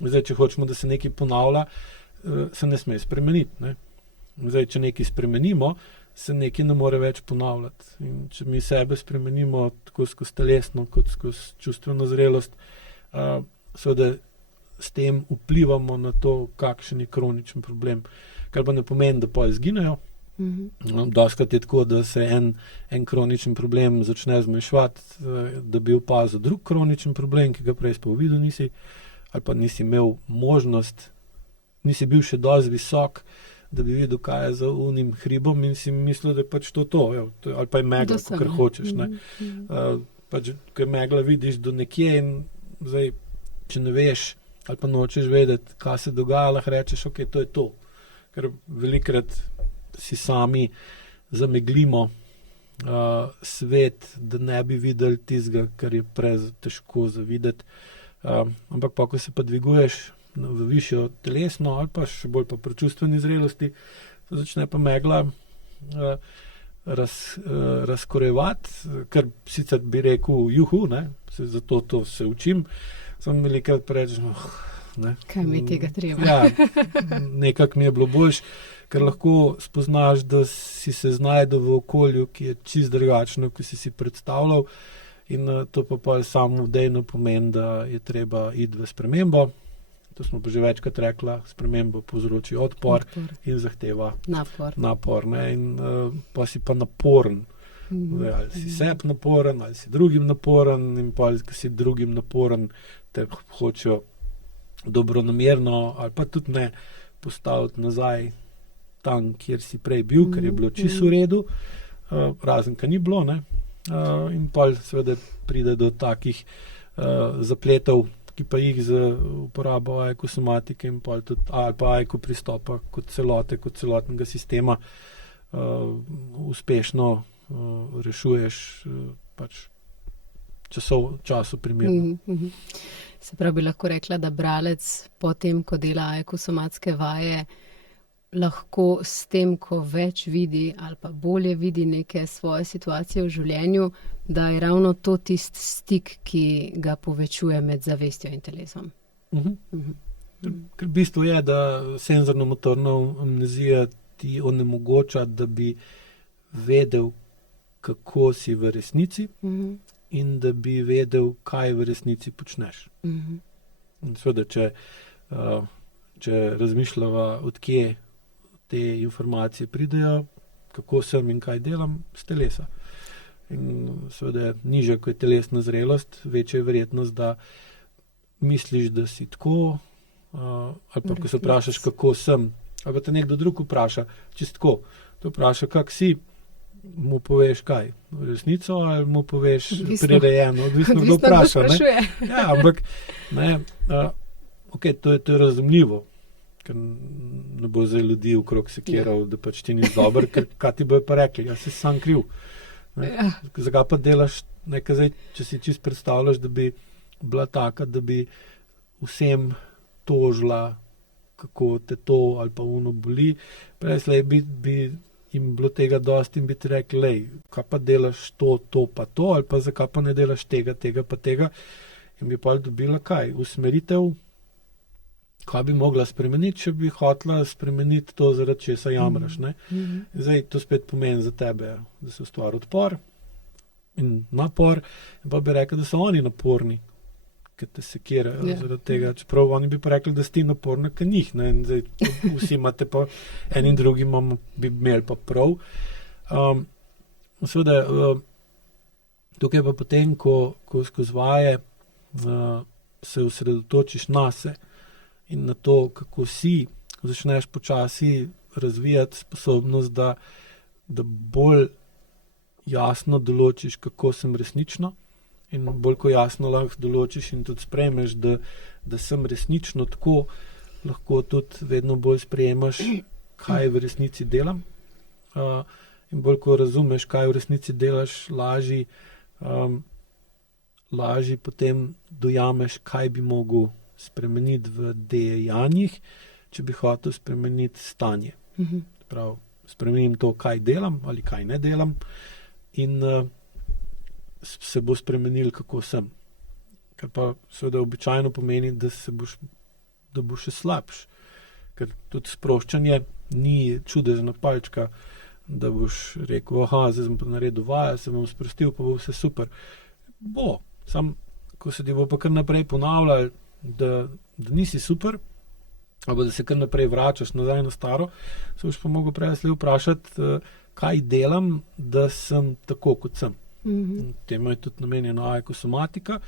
Zdaj, če hočemo, da se nekaj ponavlja, se ne sme spremeniti. Ne? Zdaj, če nekaj spremenimo, se nekaj ne more več ponavljati. In če mi sebe spremenimo tako skozi telesno, kot skozi čustveno zrelost, seveda s tem vplivamo na to, kakšen je kroničen problem. Kar pa ne pomeni, da pa izginejo. Dostikrat je tako, da se en kroničen problem začne zmanjševati, da bi opazil drug kroničen problem, ki ga prej sploh videl nisi, ali pa nisi imel možnost, nisi bil še dosti visok, da bi videl, kaj je za unim hribom, in si mislil, da je pač to, ali pa je megla, kar hočeš. Pač, ko je megla, vidiš do nekje, in zdaj, če ne veš, ali pa nočeš vedeti, kaj se dogaja, lahko rečeš, ok, to je to. Ker velikrat si sami zameglimo svet, da ne bi videli tistega, kar je težko za videti. Ampak pa, ko se pa dviguješ v višjo telesno ali pa še bolj pa pri čustveni zrelosti, začne pa megla razkorevati, kar sicer bi rekel juhu, ne, zato to se učim, sem velikrat rečem, kaj mi tega treba? Ja, nekako mi je bilo boljš, ker lahko spoznaš, da si se znajdel v okolju, ki je čist drugačno, kot si predstavljal, in to pa samo dejno pomeni, da je treba iti v spremembo. To smo pa že večkrat rekla, spremembo povzroči odpor in zahteva napor. Ne? In pa si pa naporen. Ali si sebi naporen, ali si drugim naporen, in pa ko si drugim naporen, te hočejo dobronamerno ali pa tudi ne postaviti nazaj tam, kjer si prej bil, ker je bilo čisto v redu, razen, ka ni bilo, ne. In pa seveda pride do takih zapletov, ki pa jih z uporabo aekosomatike in pa tudi, ali pa aeko pristopa kot celote, kot celotnega sistema uspešno rešuješ pač času primerno. Se pravi, bi lahko rekla, da bralec potem, ko dela aekosomatske vaje, lahko s tem, ko več vidi ali pa bolje vidi neke svoje situacije v življenju, da je ravno to tisti stik, ki ga povečuje med zavestjo in telesom. Ker bistvo je, da senzorno-motorna amnezija ti onemogoča, da bi vedel, kako si v resnici in da bi vedel, kaj v resnici počneš. In seveda, če razmišljava, odkje te informacije pridejo, kako sem in kaj delam, z telesa. In seveda, nižja, ko je telesna zrelost, večja je verjetnost, da misliš, da si tako, ali pa ko se vprašaš, kako sem, ali pa te nekdo drug vpraša, čisto tako, te vpraša, kak si, mu poveš kaj? Resnico ali mu poveš Odvisno. prirejeno? Odvisno, kdo vpraša. Ne? Ja, ampak okay, to je razumljivo, ker ne bo zdaj ljudi okrog sekiral, da pač ti ni dober, ker kaj ti bojo pa rekli, si sam kriv. Ja. Zakaj pa delaš nekaj zdaj, če si čist predstavljaš, da bi bila taka, da bi vsem tožila, kako te to ali pa ono boli, preslej bi jim bilo tega dosti in bi ti rekli, lej, kaj pa delaš to pa to, ali pa zakaj pa ne delaš tega pa tega, in bi pa dobila kaj? Usmeritev, kaj bi mogla spremeniti, če bi hotela spremeniti to, zaradi česa jamraš. Ne? Zdaj to spet pomeni za tebe, da se ustvari odpor in napor, in pa bi rekli, da so oni naporni, ker te sekirajo zaradi tega, čeprav oni bi pa rekli, da si ti naporna, ker njih. Ne? In zdaj vsi imate pa, en in drugi bi imeli pa prav. Seveda, tukaj pa potem, ko skozi vaje se osredotočiš nase in na to, kako si, začneš počasi razvijati sposobnost, da bolj jasno določiš, kako sem resnično, in bolj ko jasno lahko določiš in tudi sprejmeš, da sem resnično tako, lahko tudi vedno bolj sprejemaš, kaj v resnici delam. In bolj ko razumeš, kaj v resnici delaš, lažje potem dojameš, kaj bi mogel spremeniti v dejanjih, če bi hotel spremeniti stanje. Prav, spremenim to, kaj delam ali kaj ne delam, in se bo spremenil, kako sem. Kar pa seveda običajno pomeni, da bo še slabš. Ker tudi sproščanje ni čudežna palčka, da boš rekel, zdaj sem pa naredil vaje, se bom sprostil, pa bo vse super. Bo, sam, ko se ti bo pa kar naprej ponavljal, da nisi super, ali da se kar naprej vračaš nazaj na staro, se boš pa mogel prej vprašati, kaj delam, da sem tako, kot sem. Temu je tudi namenjena aekosomatika,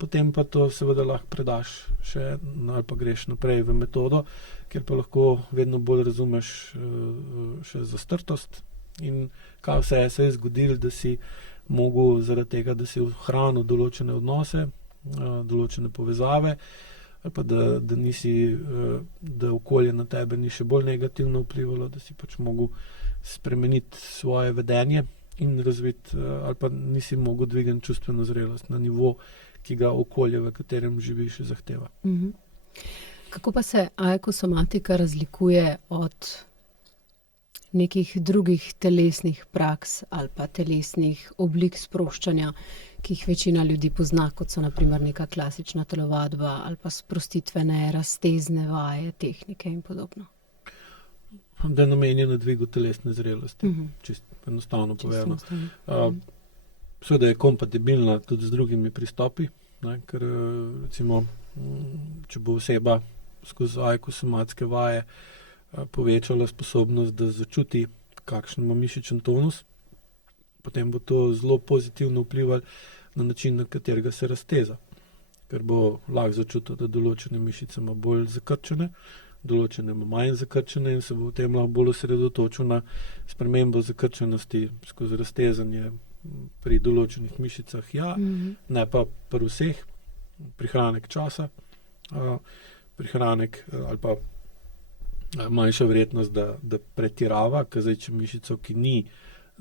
potem pa to seveda lahko predaš še, ali pa greš naprej v metodo, kjer pa lahko vedno bolj razumeš še zastrtost in kaj vse se je zgodilo, da si mogel zaradi tega, da si ohranil določene odnose, določene povezave, ali pa da nisi, da okolje na tebe ni še bolj negativno vplivalo, da si pač mogel spremeniti svoje vedenje in razviti, ali pa nisi mogel dvigati čustveno zrelost na nivo, ki ga okolje, v katerem živiš, zahteva. Kako pa se aekosomatika razlikuje od nekih drugih telesnih praks ali pa telesnih oblik sproščanja, ki jih večina ljudi pozna, kot so na primer neka klasična telovadba ali pa sprostitvene, raztezne vaje, tehnike in podobno? Da je namenjena dvigu telesne zrelosti, čisto enostavno povedano. Seveda je kompatibilna tudi z drugimi pristopi, ne, ker recimo, če bo oseba skozi aekosomatske vaje povečala sposobnost, da začuti, kakšen ima mišičen tonus, potem bo to zelo pozitivno vplivalo na način, na katerega se razteza. Ker bo lahko začutil, da določene mišice ima bolj zakrčene, določene ima manj zakrčene in se bo v tem lahko bolj osredotočil na spremembo zakrčenosti skozi raztezanje pri določenih mišicah, ne pa pri vseh, prihranek časa, prihranek ali pa manjša verjetnost, da pretirava, ker zdaj, če mišico, ki ni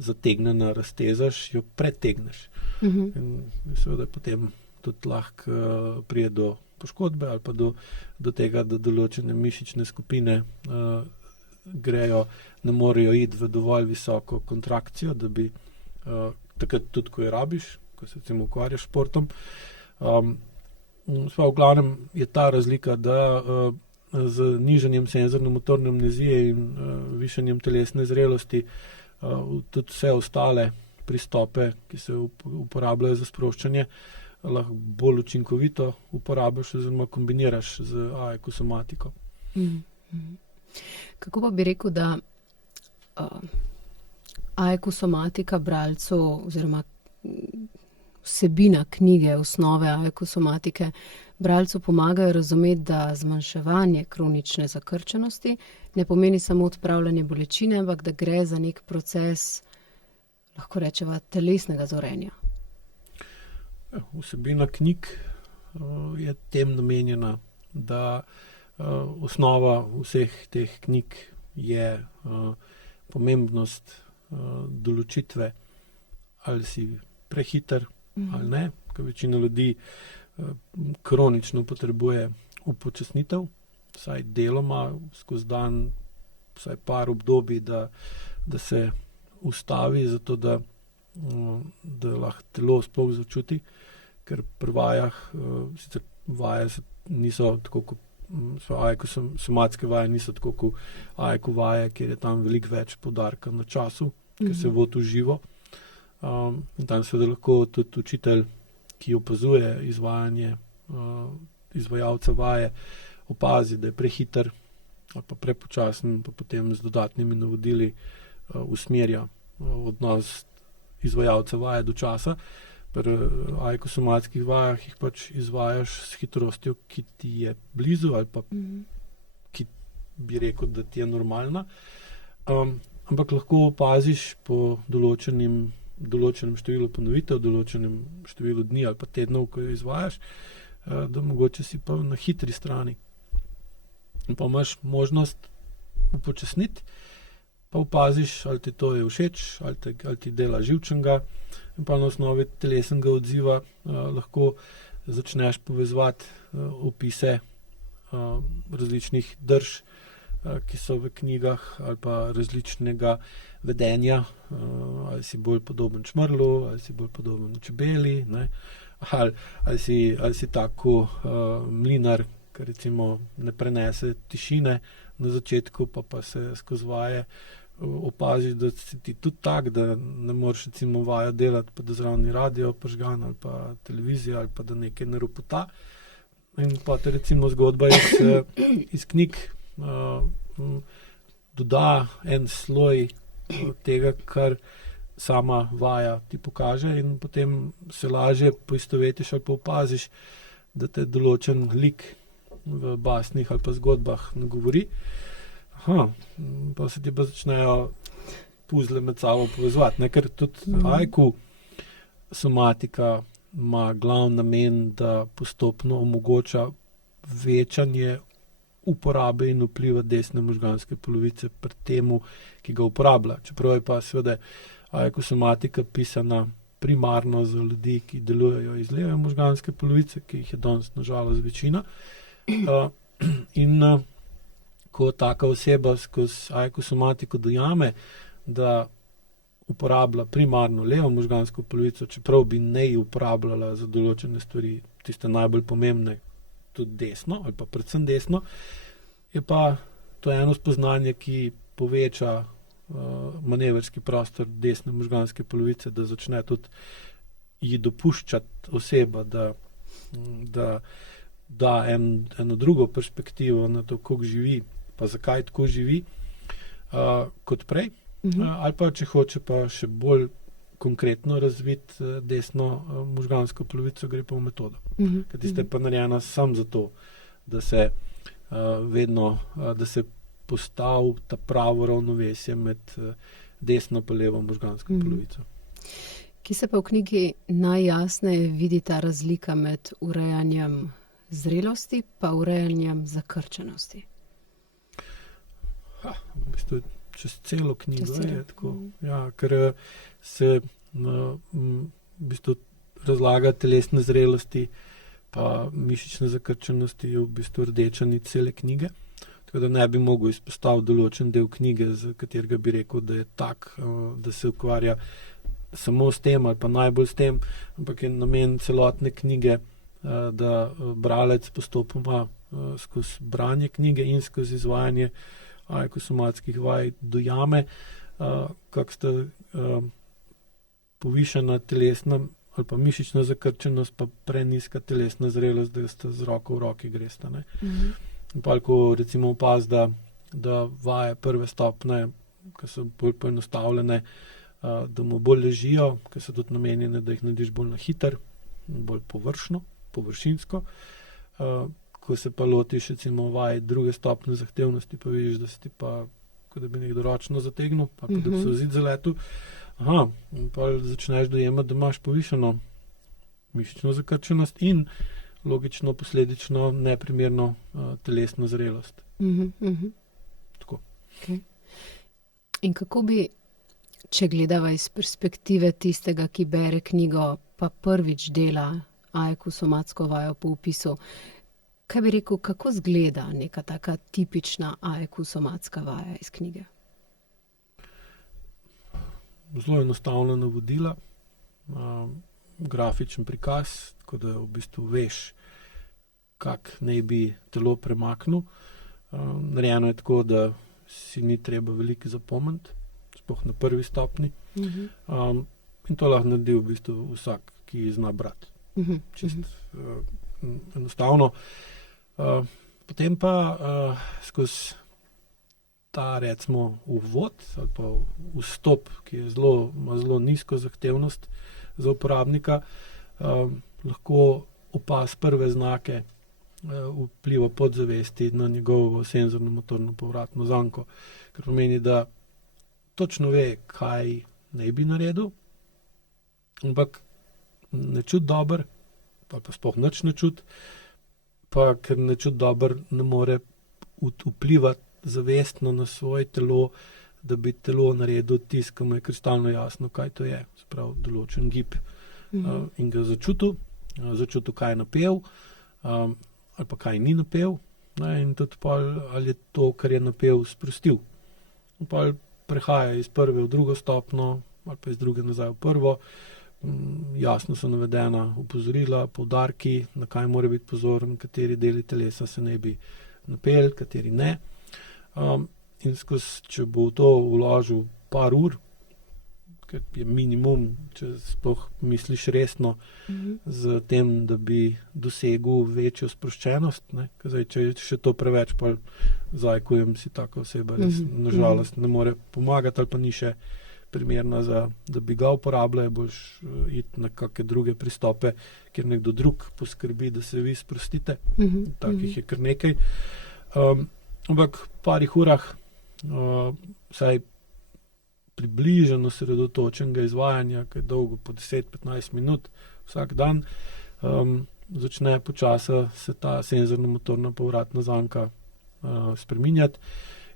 zategnjena, raztezaš, jo pretegneš. In seveda potem tudi lahko pride do poškodbe ali pa do tega, da določene mišične skupine grejo, ne morejo iti v dovolj visoko kontrakcijo, da bi takrat tudi, ko jo rabiš, ko se recimo ukvarjaš športom. V glavnem je ta razlika, da z nižanjem senzorno-motorne amnezije in višanjem telesne zrelosti tudi vse ostale pristope, ki se uporabljajo za sproščanje, lahko bolj učinkovito uporabiš oziroma kombiniraš z aekosomatiko. Kako pa bi rekel, da aekosomatika bralcu oziroma vsebina knjige, osnove aekosomatike bralcu pomagajo razumeti, da zmanjševanje kronične zakrčenosti ne pomeni samo odpravljanje bolečine, ampak da gre za nek proces lahko rečeva, telesnega zorenja? Vsebina knjig je tem namenjena, da osnova vseh teh knjig je pomembnost določitve, ali si prehiter ali ne, ker večina ljudi kronično potrebuje upočasnitev, vsaj deloma skozi dan, vsaj par obdobij, da se ustavi, zato da lahko telo sploh začuti, ker pri vajah, sicer vaje niso tako kot somatske vaje, niso tako kot AEQ vaje, kjer je tam veliko več poudarka na času, ker se vodi v živo. In tam seveda lahko tudi učitelj, ki opazuje izvajanje izvajalca vaje, opazi, da je prehiter ali pa prepočasen, pa potem z dodatnimi navodili usmerja odnos izvajalca vaje do časa. Pri AEQ-somatskih vajah jih pač izvajaš s hitrostjo, ki ti je blizu ali pa ki bi rekel, da ti je normalna. Ampak lahko opaziš po določenem številu ponovitev, določenem številu dni ali pa tednov, ko jo izvajaš, da mogoče si pa na hitri strani. In pa imaš možnost upočasniti, pa opaziš, ali ti to je všeč, ali ti dela živčenega, in pa na osnovi telesnega odziva lahko začneš povezovati opise različnih drž, ki so v knjigah, ali pa različnega vedenja, ali si bolj podoben čmrlu, ali si bolj podoben čebeli, ne? Ali si tako mlinar, ki recimo ne prenese tišine na začetku, pa se skozi vaje opaziš, da si ti tudi tak, da ne moreš recimo vajo delati, pa da zraven ni radio prižgan, ali pa televizija, ali pa da nekaj ne ropota. In pa te recimo zgodba iz knjig doda en sloj tega, kar sama vaja ti pokaže, in potem se lažje poistovetiš ali pa opaziš, da te določen lik v basnih ali pa zgodbah ne govori. Pa se ti pa začnejo puzle med sabo povezovati, ne? Ker tudi AEQ somatika ima glavni namen, da postopno omogoča večanje uporabe in vpliva desne možganske polovice pri temu, ki ga uporablja. Čeprav je pa seveda AEQ somatika pisana primarno za ljudi, ki delujejo iz leve možganske polovice, ki jih je danes nažalost večina. In ko taka oseba skozi AEQ somatiko dojame, da uporablja primarno levo možgansko polovico, čeprav bi ne uporabljala za določene stvari, tiste najbolj pomembne, tudi desno ali pa predvsem desno, je pa to eno spoznanje, ki poveča manevrski prostor desne možganske polovice, da začne tudi ji dopuščati oseba, da da eno drugo perspektivo na to, kako živi, pa zakaj tako živi, kot prej. Ali pa, če hoče pa še bolj konkretno razviti desno možgansko polovico, gre pa v metodo. Ker tista je pa narejena samo zato, da se vedno, da se postavi ta pravo ravnovesje med desno pa levo možgansko polovico. Kje se pa v knjigi najjasneje vidi ta razlika med urejanjem zrelosti pa urejanjem zakrčenosti? V bistvu čez celo knjigo je tako. Ja, ker se v bistvu razlaga telesne zrelosti pa mišične zakrčenosti je v bistvu rdeča nit cele knjige. Tako da ne bi mogel izpostaviti določen del knjige, za katerega bi rekel, da je tak, da se ukvarja samo s tem ali pa najbolj s tem, ampak je namen celotne knjige, da bralec postopoma skozi branje knjige in skozi izvajanje AEQ-somatskih vaj dojame, kako sta povišana telesna ali pa mišična zakrčenost pa prenizka telesna zrelost, da sta z roko v roki gresta. In pa ko recimo opaz, da vaje prve stopne, ki so bolj poenostavljene, da mu bolj ležijo, ki so tudi namenjene, da jih narediš bolj na hiter, bolj površinsko. Ko se pa lotiš recimo vaj druge stopne zahtevnosti, pa vidiš, da si ti pa, kot da bi nekdo ročno zategnil, pa da bi se v zid zaletel, in pa začneš dojemati, da imaš povišeno mišično zakrčenost in logično, posledično neprimerno telesno zrelost. Tako. Okay. In kako bi, če gledava iz perspektive tistega, ki bere knjigo, pa prvič dela AEQ somatsko vajo po opisu, kaj bi rekel, kako zgleda neka taka tipična AEQ somatska vaja iz knjige? Zelo enostavna navodila, grafičen prikaz, tako da v bistvu veš, kak naj bi telo premaknil. Narejeno je tako, da si ni treba veliko zapomniti, sploh na prvi stopni. In to lahko naredi v bistvu vsak, ki zna brati. Čist enostavno. Potem pa skozi ta, recimo, uvod ali pa vstop, ki je ima zelo nizko zahtevnost za uporabnika, lahko opaz prve znake vpliva podzavesti na njegovo senzorno-motorno povratno zanko, kar pomeni, da točno ve, kaj naj bi naredil, ampak ne čuti dobro, pa sploh nič ne čuti, pa ker ne čuti dobro, ne more vplivati zavestno na svoje telo, da bi telo naredil tisto, ki mu je kristalno jasno, kaj to je, sprav določen gib. In ga začutil, kaj je napel, ali pa kaj ni napel, in tudi ali je to, kar je napel, sprostil. In pa prehaja iz prve v drugo stopno, ali pa iz druge nazaj v prvo. Jasno so navedena opozorila, poudarki, na kaj mora biti pozoren, kateri deli telesa se ne bi napel, kateri ne. In skozi, če bo v to vložil par ur, ker je minimum, če sploh misliš resno z tem, da bi dosegel večjo sproščenost, zdaj, če je še to preveč, pa zajkujem si taka oseba, res nažalost ne more pomagati ali pa ni še primerna, da bi ga uporabljal, boš iti na kakšne druge pristope, kjer nekdo drug poskrbi, da se vi sprostite. Takih je kar nekaj. Ampak v parih urah, vsaj približno osredotočenega izvajanja, ki je dolgo po 10-15 minut vsak dan, začne počasi se ta senzorno-motorna povratna zanka spreminjati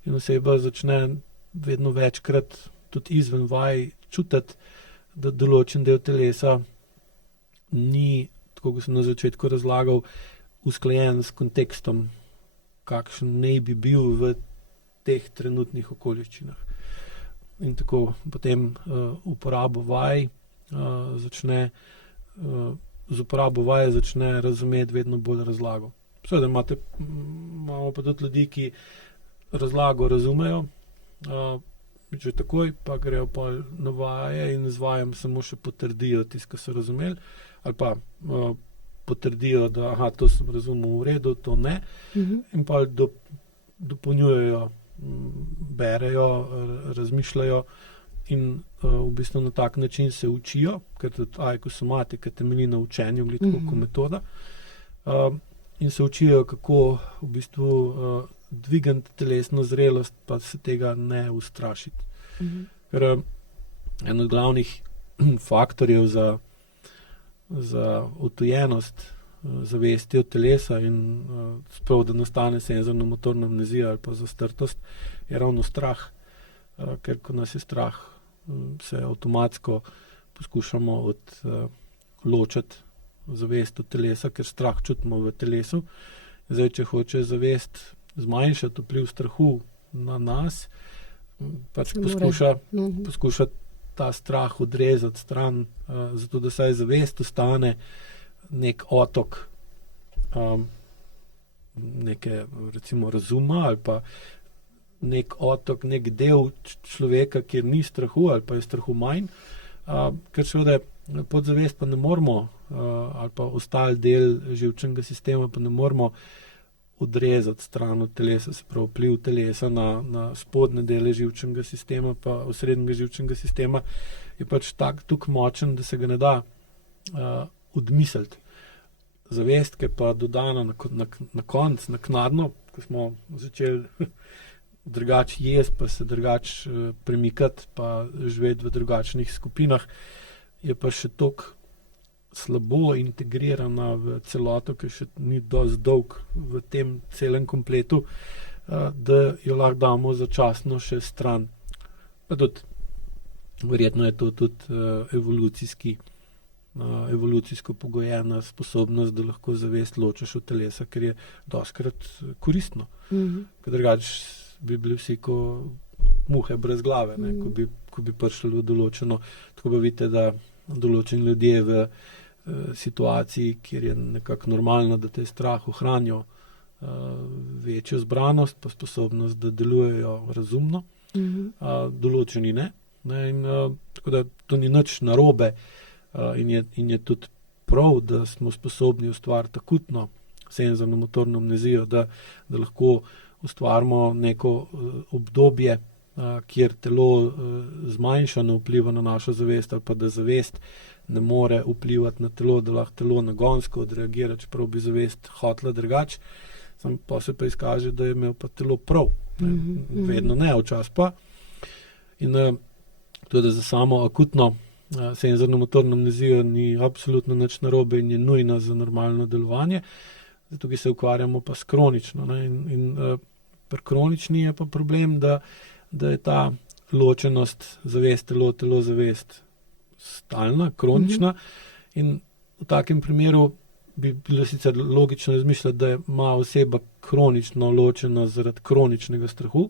in oseba začne vedno večkrat tudi izven vaj čutiti, da določen del telesa ni, tako kot sem na začetku razlagal, usklajen s kontekstom, kakšen naj bi bil v teh trenutnih okoliščinah. In tako potem uporabo vaj z uporabo vaje začne razumeti vedno bolj razlago. Seveda imamo pa tudi ljudi, ki razlago razumejo, že takoj pa grejo na vaje in z vajem samo še potrdijo tisto, kar so razumeli, ali pa potrdijo, da to sem razumel v redu, to ne. In pa dopolnjujejo, berejo, razmišljajo in v bistvu na tak način se učijo, ker tudi AEQ somatika temelji na učenju, kot metoda, in se učijo, kako v bistvu dvigati telesno zrelost, pa se tega ne ustrašiti. Ker en od glavnih faktorjev za odtujenost zavesti od telesa in sprav, da nastane senzorno-motorna amnezija ali pa zastrtost, je ravno strah. Ker ko nas je strah, se avtomatsko poskušamo ločiti zavest od telesa, ker strah čutimo v telesu. Zdaj, če hoče zavest zmanjšati vpliv strahu na nas, pač poskuša ta strah odrezati stran, zato da saj zavest ostane nek otok neke, recimo, razuma ali pa nek otok, nek del človeka, kjer ni strahu ali pa je strahu manj, ker seveda podzavest pa ne moremo, ali pa ostali del živčnega sistema pa ne moremo odrezati stran od telesa, se pravi vpliv telesa na spodnje dele živčnega sistema pa osrednjega živčnega sistema je pač tako močen, da se ga ne da odmisliti. Zavest, ki je pa dodana na konec, naknadno, ko smo začeli drugače jesti, pa se drugače premikati, pa živeti v drugačnih skupinah, je pa še toliko slabo integrirana v celoto, ki še ni dosti dolg v tem celem kompletu, da jo lahko damo začasno še stran. Pa tudi, verjetno je to tudi evolucijsko pogojena sposobnost, da lahko zavest ločiš od telesa, ker je dostikrat koristno. Ker drugače bi bili vsi ko muhe brez glave, ne, ko bi prišli v določeno, tako pa vidite, da določeni ljudje v situaciji, kjer je nekako normalno, da te strah ohranijo večjo zbranost, pa sposobnost, da delujejo razumno, določeni ne. In, tako da to ni nič narobe in je tudi prav, da smo sposobni ustvariti akutno senzorno motorno amnezijo, da lahko ustvarimo neko obdobje, kjer telo zmanjšano vpliva na našo zavest ali pa da zavest ne more vplivati na telo, da lahko telo nagonsko odreagira, čeprav bi zavest hotela drugače, pa se pa izkaže, da je imel pa telo prav. Vedno ne, včasih pa. In tudi za samo akutno senzorno motorno amnezijo ni absolutno nič narobe in je nujna za normalno delovanje. Tukaj se ukvarjamo pa s kronično. In pri kronični je pa problem, da je ta ločenost zavest, telo, zavest stalna, kronična. In v takem primeru bi bilo sicer logično razmišljati, da ima oseba kronično ločeno zaradi kroničnega strahu.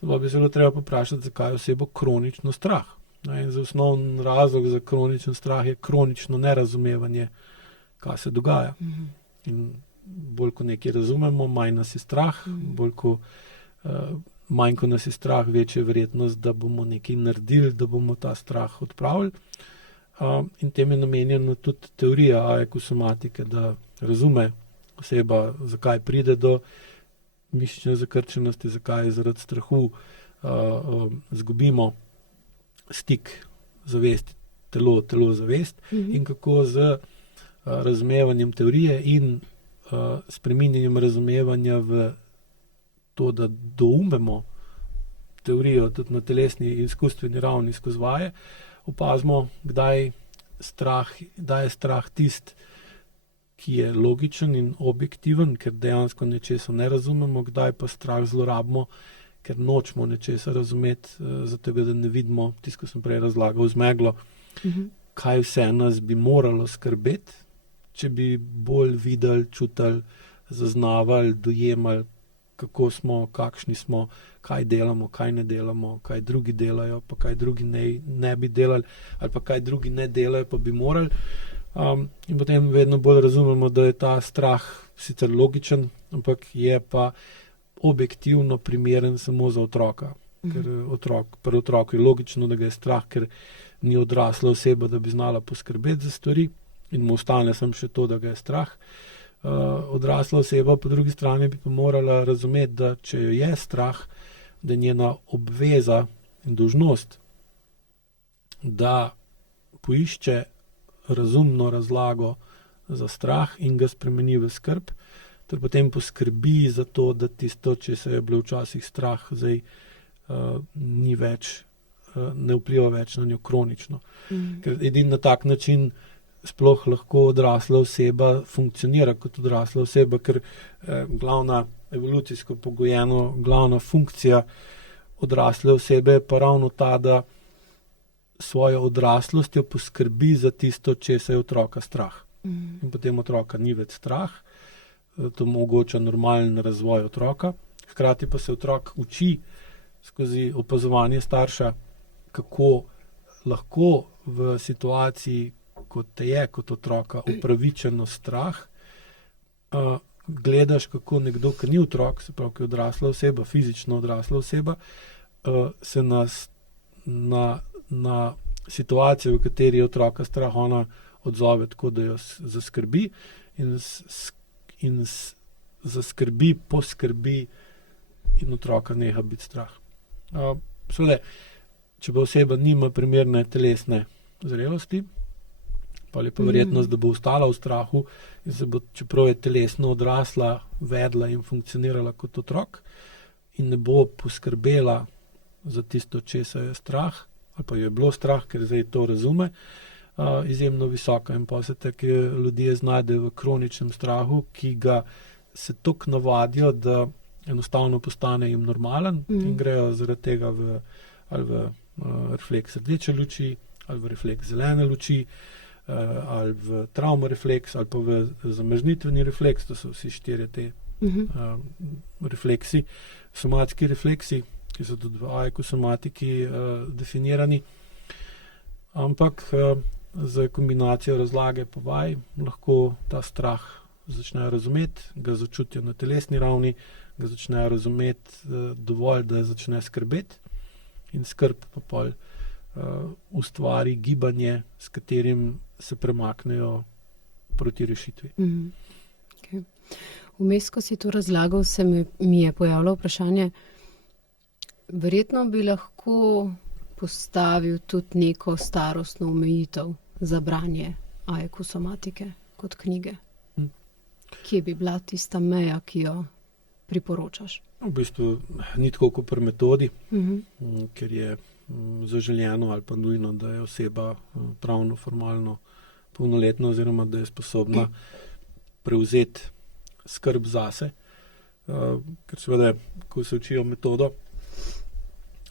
Pa bi zelo treba poprašati, zakaj je osebo kronično strah. In za osnovni razlog za kroničen strah je kronično nerazumevanje, kaj se dogaja. In bolj ko nekaj razumemo, manj nas je strah, manj ko nas je strah, večja je verjetnost, da bomo nekaj naredili, da bomo ta strah odpravili. In tem je namenjena tudi teorija aekusomatike, da razume oseba, zakaj pride do mišične zakrčenosti, zakaj zaradi strahu izgubimo stik zavest, telo, zavest in kako z razumevanjem teorije in spreminjanjem razumevanja v to, da doumemo teorijo tudi na telesni in izkustveni ravni skozi vaje, opazimo, kdaj je strah tist, ki je logičen in objektiven, ker dejansko nečesa ne razumemo, kdaj pa strah zlorabimo, ker nočemo nečesa razumeti, zato da ne vidimo, tisto, ko sem prej razlagal, zmeglo, kaj vse nas bi moralo skrbeti, če bi bolj videli, čutili, zaznavali, dojemali, kako smo, kakšni smo, kaj delamo, kaj ne delamo, kaj drugi delajo, pa kaj drugi ne bi delali, ali pa kaj drugi ne delajo, pa bi morali. In potem vedno bolj razumemo, da je ta strah sicer logičen, ampak je pa objektivno primeren samo za otroka. Ker pri otroku je logično, da ga je strah, ker ni odrasla oseba, da bi znala poskrbeti za stvari in mu ostane samo še to, da ga je strah. Odrasla oseba po drugi strani bi pa morala razumeti, da če jo je strah, da je njena obveza in dolžnost, da poišče razumno razlago za strah in ga spremeni v skrb, ter potem poskrbi za to, da tisto, če se je bilo včasih strah, zdaj ni več, ne vpliva več na njo kronično. Ker edini na tak način sploh lahko odrasla oseba funkcionira kot odrasla oseba, ker glavna evolucijsko pogojeno, glavna funkcija odrasle osebe je pa ravno ta, da svojo odraslostjo poskrbi za tisto, če se je otroka strah. In potem otroka ni več strah, to omogoča normalen razvoj otroka, hkrati pa se otrok uči skozi opazovanje starša, kako lahko v situaciji, kot te je kot otroka upravičeno strah, gledaš, kako nekdo, ki ni otrok, se pravi, ki je odrasla oseba, fizično odrasla oseba, se na situacijo, v kateri je otroka strah, ona odzove tako, da jo zaskrbi in zaskrbi, poskrbi in otroka neha biti strah. Seveda, če pa oseba nima primerne telesne zrelosti, pa je pa verjetnost, da bo ostala v strahu in se bo, čeprav je telesno odrasla, vedla in funkcionirala kot otrok, in ne bo poskrbela za tisto, česa je strah, ali pa jo je bilo strah, ker zdaj to razume, izjemno visoka. In pa se taki ljudje znajdejo v kroničnem strahu, ki ga se toliko navadijo, da enostavno postane jim normalen in grejo zaradi tega ali v refleks rdeče luči, ali v refleks zelene luči, ali v travmorefleks, ali pa v zamrznitveni refleks. To so vsi 4 te refleksi, somatski refleksi, ki so tudi v AEK somatiki definirani. Ampak za kombinacijo razlage pa vaj lahko ta strah začnejo razumeti, ga začutijo na telesni ravni, ga začnejo razumeti dovolj, da začne skrbeti, in skrb pa pol ustvari gibanje, s katerim se premaknejo proti rešitvi. Okay. Vmes, ko si to razlagal, se mi je pojavilo vprašanje, verjetno bi lahko postavil tudi neko starostno omejitev za branje AEK somatike kot knjige. Kje bi bila tista meja, ki jo priporočaš? V bistvu ni tako kot pri metodi, ker je zaželjeno ali pa nujno, da je oseba pravno, formalno polnoletna oziroma da je sposobna prevzeti skrb zase. Ker seveda, ko se učijo metodo,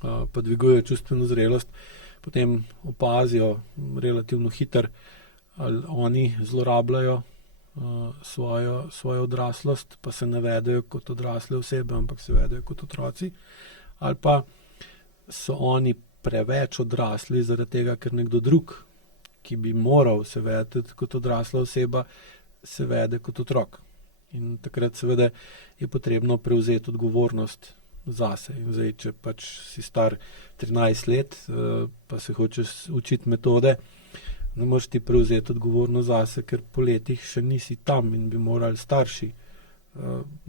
pa dvigujejo čustveno zrelost, potem opazijo relativno hitro, ali oni zlorabljajo svojo odraslost, pa se ne vedejo kot odrasle osebe, ampak se vedejo kot otroci, ali pa so oni preveč odrasli zaradi tega, ker nekdo drug, ki bi moral se vedeti kot odrasla oseba, se vede kot otrok. In takrat seveda je potrebno prevzeti odgovornost zase. In zdaj, če pač si star 13 let, pa se hočeš učiti metode, ne moreš ti prevzeti odgovornost zase, ker po letih še nisi tam in bi morali starši.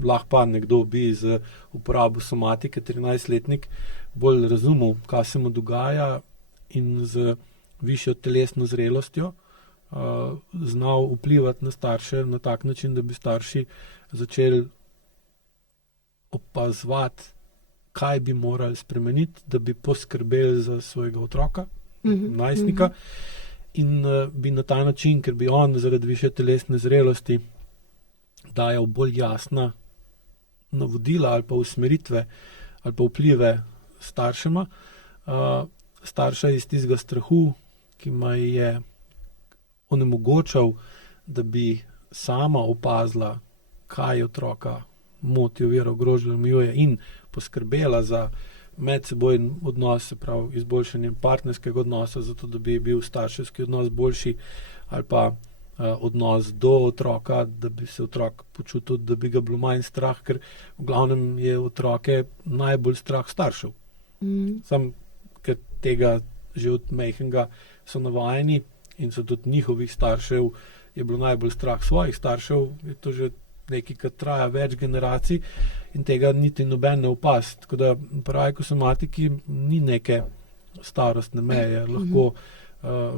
Lahko pa nekdo bi z uporabo somatike, 13-letnik, bolj razumel, kaj se mu dogaja, in z višjo telesno zrelostjo znal vplivati na starše na tak način, da bi starši začeli opazovati, kaj bi morali spremeniti, da bi poskrbeli za svojega otroka, najstnika, in bi na ta način, ker bi on zaradi višje telesne zrelosti dajal bolj jasna navodila ali pa usmeritve ali pa vplive staršema, starša iz tistega strahu, ki me je onemogočal, da bi sama opazila, kaj otroka moti, ovira, ogroža, omejuje, in poskrbela za medsebojni odnos, se pravi izboljšanje partnerskega odnosa, zato da bi bil starševski odnos boljši, ali pa odnos do otroka, da bi se otrok počutil, da bi ga bilo manj strah, ker v glavnem je otroke najbolj strah staršev. Sam, ker tega že od majhnega so navajeni in so tudi njihovih staršev, je bilo najbolj strah svojih staršev, je to že nekaj, kar traja več generacij in tega niti noben ne opazi. Tako da pri AEK somatiki ni neke starostne meje, lahko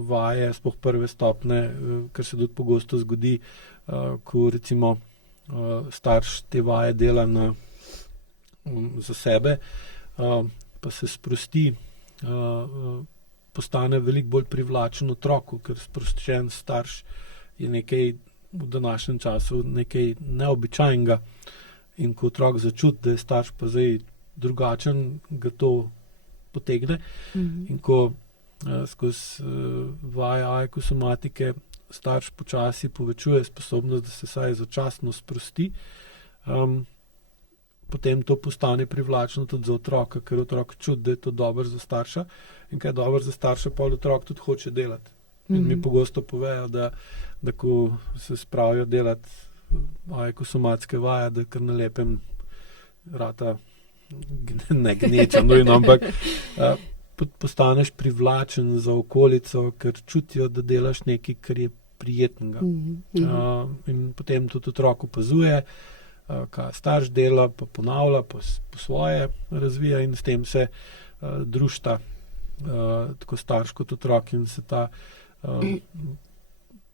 vaje, sploh prve stopnje, kar se tudi pogosto zgodi, ko recimo starš te vaje dela za sebe, pa se sprosti, postane veliko bolj privlačen otroku, ker sproščen starš je nekaj v današnjem času nekaj neobičajnega, in ko otrok začuti, da je starš pa zdaj drugačen, ga to potegne. In ko skozi vaje AEK somatike starš počasi povečuje sposobnost, da se vsaj začasno sprosti, potem to postane privlačno tudi za otroka, ker otrok čuti, da je to dobro za starša, in kaj je dobro za starša, pa otrok tudi hoče delati. In mi pogosto povejo, da ko se spravijo delati AEK somatske vaje, da kar na lepem rata ne gneča nujno, ampak postaneš privlačen za okolico, ker čutijo, da delaš nekaj, kar je prijetnega. In potem tudi otrok opazuje, kaj starš dela, pa ponavlja, pa po svoje razvija, in s tem se družita tako starš kot otrok, in se ta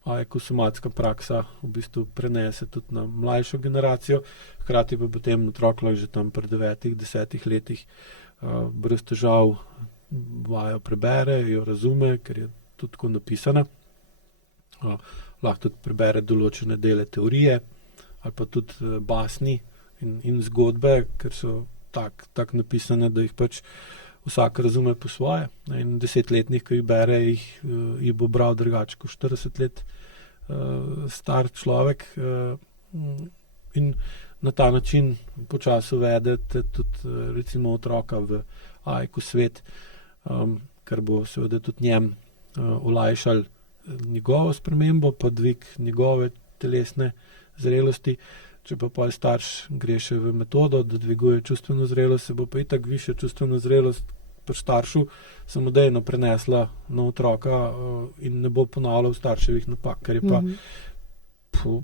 ekosomatska praksa v bistvu prenese tudi na mlajšo generacijo, hkrati pa potem otrok lahko že tam pri 9-10 letih brez težav vajo prebere, jo razume, ker je tudi tako napisana. Lahko tudi prebere določene dele teorije ali pa tudi basni in zgodbe, ker so tak napisane, da jih pač vsak razume po svoje. In 10-letnik, ki jih bere, jih bo bral drugače kot 40 let star človek. In na ta način počasi uvedete tudi recimo otroka v AEK svet, kar bo seveda tudi njem olajšal njegovo spremembo, pa dvig njegove telesne zrelosti. Če pa starš gre še v metodo, da dviguje čustveno zrelost, se bo pa itak višja čustvena zrelost pri staršu samodejno prenesla na otroka in ne bo ponavljal starševih napak, ker je pa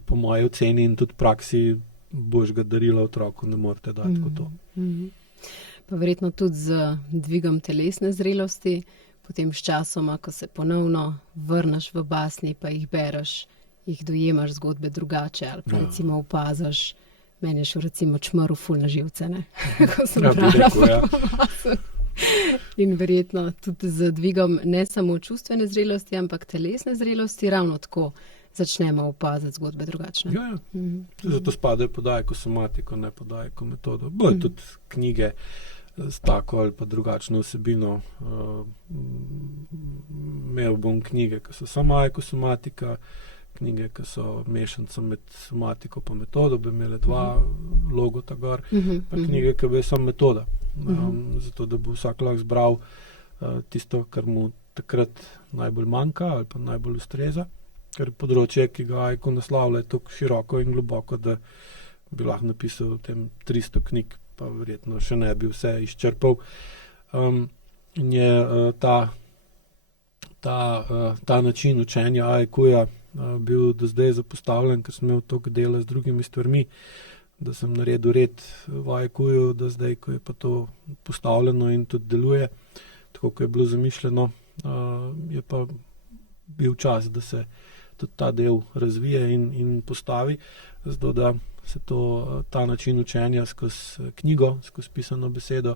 po moji oceni in tudi praksi božjega darila otroku ne morete dati kot to. Pa verjetno tudi z dvigom telesne zrelosti, potem s časoma, ko se ponovno vrneš v basni, pa jih bereš, jih dojemaš zgodbe drugače, ali pa recimo opazaš, meni je šel recimo čmrl ful na živce, ne? Ko sem brala po basu. In verjetno tudi z dvigom ne samo čustvene zrelosti, ampak telesne zrelosti, ravno tako začnemo opaziti zgodbe drugačne. Ja. Zato spadajo pod ekosomatiko, ne pod ekometodo. Bojo tudi knjige s tako ali pa drugačno vsebino. Imel bom knjige, ki so samo ekosomatika, knjige, ki so mešanca med somatiko pa metodo, bi imele 2 logota gor, pa knjige, ki bi samo metoda. Zato, da bo vsak lahko zbral tisto, kar mu takrat najbolj manjka ali pa najbolj ustreza, ker področje, ki ga AEK naslavlja, je tako široko in globoko, da bi lahko napisal v tem 300 knjig, pa verjetno še ne bi vse izčrpal. In je ta način učenja AEK-ja bil do zdaj zapostavljen, ker sem imel toliko dela z drugimi stvarmi, da sem naredil red v AEK-ju, da zdaj, ko je pa to postavljeno in tudi deluje, tako kot je bilo zamišljeno, je pa bil čas, da se tudi ta del razvije in postavi, zato da se ta način učenja skozi knjigo, skozi pisano besedo,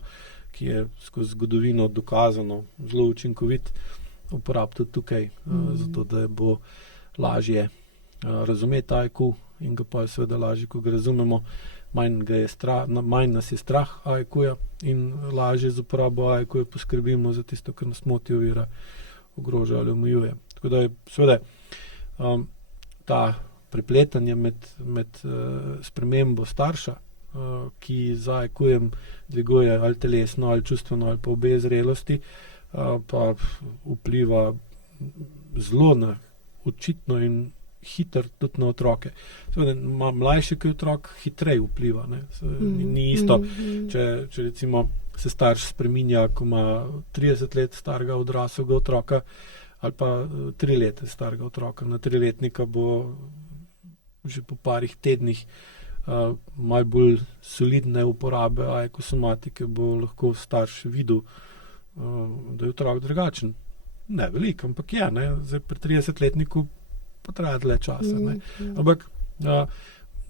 ki je skozi zgodovino dokazano zelo učinkovit, uporabi tudi tukaj, zato da bo lažje razumeti AEK in ga pa je seveda lažje, ko ga razumemo, manj nas je strah AEK-ja in lažje z uporabo AEK-ja poskrbimo za tisto, kar nas moti, ovira, ogroža ali omejuje. Tako da je seveda ta prepletanje med spremembo starša, ki z AEK-jem dviguje ali telesno, ali čustveno, ali pa obe zrelosti, pa vpliva zelo na očitno in hiter tudi na otroke. Seveda, mlajši kot otrok hitreje vpliva. Ni isto, če recimo se starš spreminja, ko ima 30 let starega odraslega otroka, ali pa 3 leta starega otroka. Na 3-letnika bo že po parih tednih malo bolj solidne uporabe ekosomatike, bo lahko starš videl, da je otrok drugačen. Ne veliko, ampak je. Zdaj pri 30-letniku pa traja dlje časa. Ampak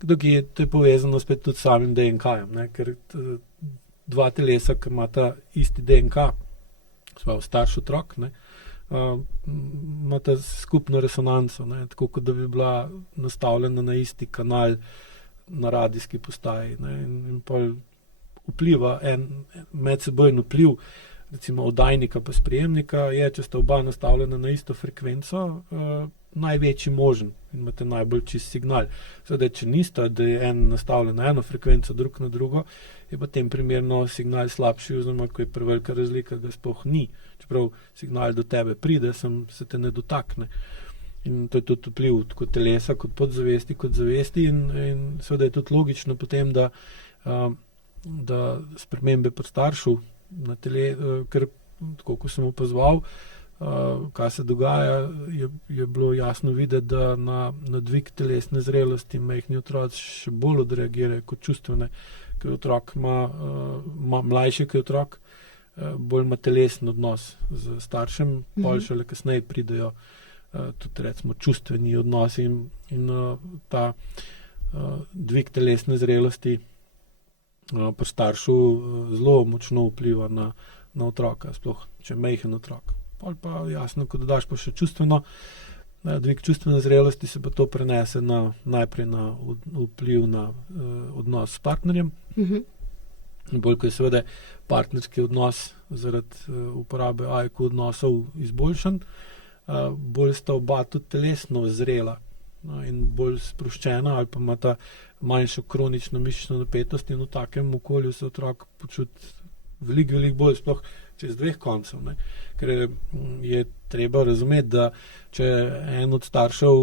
tukaj je povezano spet tudi s samim DNK-jem, ker 2 telesa, ki imata isti DNK, starš otrok, imata skupno resonanco, tako kot da bi bila nastavljena na isti kanal na radijski postaji. In pa vpliva medsebojni vpliv recimo oddajnika pa sprejemnika je, če sta oba nastavljena na isto frekvenco, največji možen in imate najbolj čist signal. Seveda, če nista, da je en nastavljen na eno frekvenco, drug na drugo, je pa tem primerno signal slabši, oziroma ko je prevelika razlika, ga sploh ni. Čeprav signal do tebe pride, se te ne dotakne. In to je tudi vpliv tako telesa, kot podzavesti, kot zavesti in seveda je tudi logično potem, da spremembe pri staršu na ker tako, ko sem opazoval, kaj se dogaja, je bilo jasno videti, da na dvig telesne zrelosti majhni otroci še bolj odreagirajo kot čustvene, ker otrok ima mlajši kot otrok, bolj ima telesen odnos z staršem, pol šele kasneje pridejo tudi recimo čustveni odnosi in ta dvig telesne zrelosti pri staršu zelo močno vpliva na otroka, sploh če je majhen otrok. Pol pa jasno, ko dodaš pa še čustveno, dvig čustvene zrelosti, se pa to prenese najprej na vpliv na odnos s partnerjem. Bolj, ko je seveda partnerski odnos zaradi uporabe AIQ odnosov izboljšan, bolj sta oba tudi telesno zrela in bolj sproščena ali pa ima ta manjšo kronično mišično napetost in v takem okolju se otrok počuti veliko bolj, sploh čez dveh koncev. Ne? Ker je treba razumeti, da če en od staršev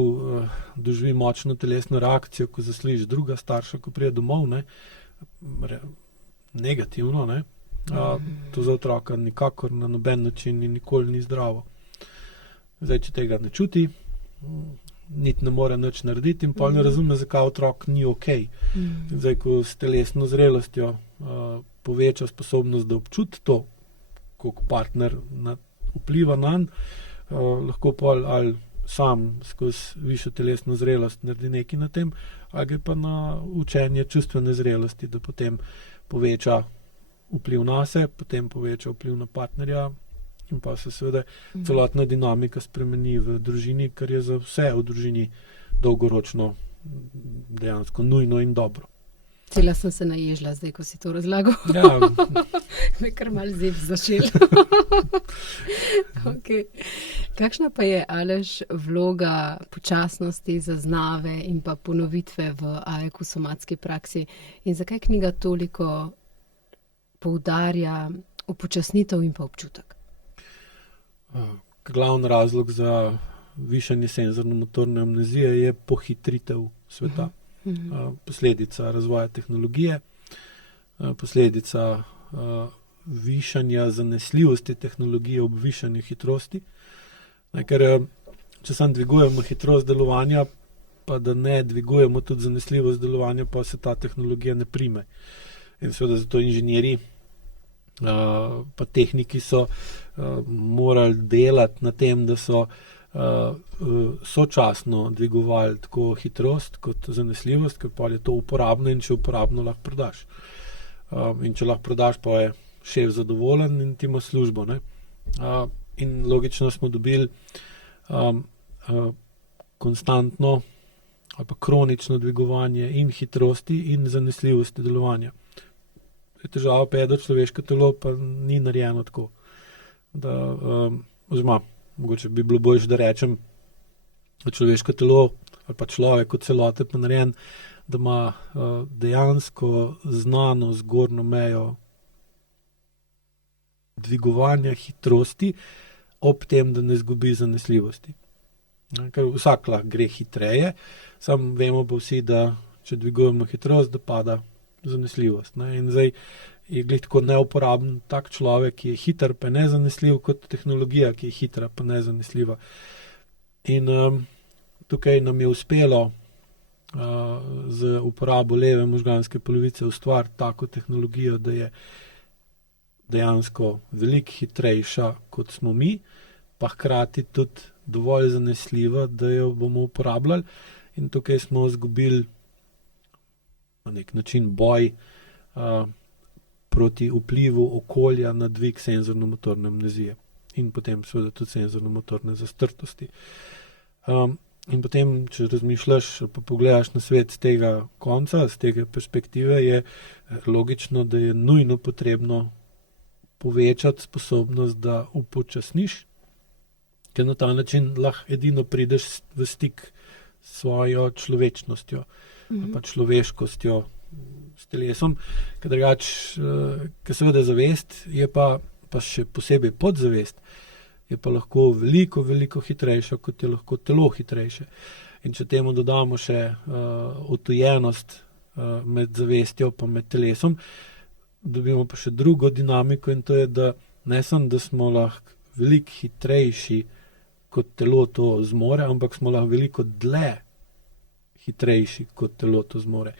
doživi močno telesno reakcijo, ko zasliši druga starša, ko pride domov, ne, negativno, ne, to za otroka nikakor na noben način in nikoli ni zdravo. Zdaj, če tega ne čuti, niti ne more nič narediti in pol ne razume, zakaj otrok ni okej. Zdaj, ko s telesno zrelostjo poveča sposobnost, da občuti to, koliko partner vpliva nanj, lahko pol ali sam skozi višjo telesno zrelost naredi nekaj na tem, ali gre pa na učenje čustvene zrelosti, da potem poveča vpliv nase, potem poveča vpliv na partnerja in pa se seveda celotna dinamika spremeni v družini, kar je za vse v družini dolgoročno dejansko nujno in dobro. Cela sem se naježila zdaj, ko si to razlagal. Ja. Me kar malo zeb začel. Okay. Kakšna pa je, Aleš, vloga počasnosti, zaznave in pa ponovitve v AIQ somatski praksi in zakaj knjiga toliko poudarja upočasnitev in pa občutek? Glavni razlog za višanje senzorno-motorne amnezije je pohitritev sveta. Posledica razvoja tehnologije, posledica višanja zanesljivosti tehnologije ob višanju hitrosti. Ker če samo dvigujemo hitrost delovanja, pa da ne dvigujemo tudi zanesljivost delovanja, pa se ta tehnologija ne prime. In seveda zato inženirji pa tehniki so morali delati na tem, da so sočasno dvigovali tako hitrost kot zanesljivost, ker pa je to uporabno in če uporabno lahko prodaš. In če lahko prodaš, pa je šef zadovoljen in ti ima službo. Ne? In logično smo dobili konstantno ali pa kronično dvigovanje in hitrosti in zanesljivosti delovanja. Težava pa je, da človeško telo pa ni narejeno tako. Oziroma, mogoče bi bilo boljše, da rečem, da človeško telo ali pa človek kot celote pa narejen, da ima dejansko znano zgornjo mejo dvigovanja hitrosti ob tem, da ne izgubi zanesljivosti. Ker vsak lahko gre hitreje, samo vemo pa vsi, da če dvigujemo hitrost, da pada zanesljivost. Ne? In zdaj je glih tako neuporaben tak človek, ki je hiter pa nezanesljiv, kot tehnologija, ki je hitra pa nezanesljiva. In tukaj nam je uspelo z uporabo leve možganske polovice ustvariti tako tehnologijo, da je dejansko veliko hitrejša, kot smo mi, pa hkrati tudi dovolj zanesljiva, da jo bomo uporabljali. In tukaj smo izgubili na nek način boj proti vplivu okolja na dvig senzorno-motorne amnezije in potem seveda tudi senzorno-motorne zastrtosti. In potem, če razmišljaš pa pogledaš na svet z tega konca, z tega perspektive, je logično, da je nujno potrebno povečati sposobnost, da upočasniš, ker na ta način lahko edino prideš v stik s svojo človečnostjo, pa človeškostjo, s telesom, ker seveda zavest je pa še posebej podzavest, je pa lahko veliko, veliko hitrejša, kot je lahko telo hitrejše. In če temu dodamo še odtujenost med zavestjo pa med telesom, dobimo pa še drugo dinamiko in to je, da ne samo, da smo lahko veliko hitrejši, kot telo to zmore, ampak smo lahko veliko dlje hitrejši, kot telo to zmore.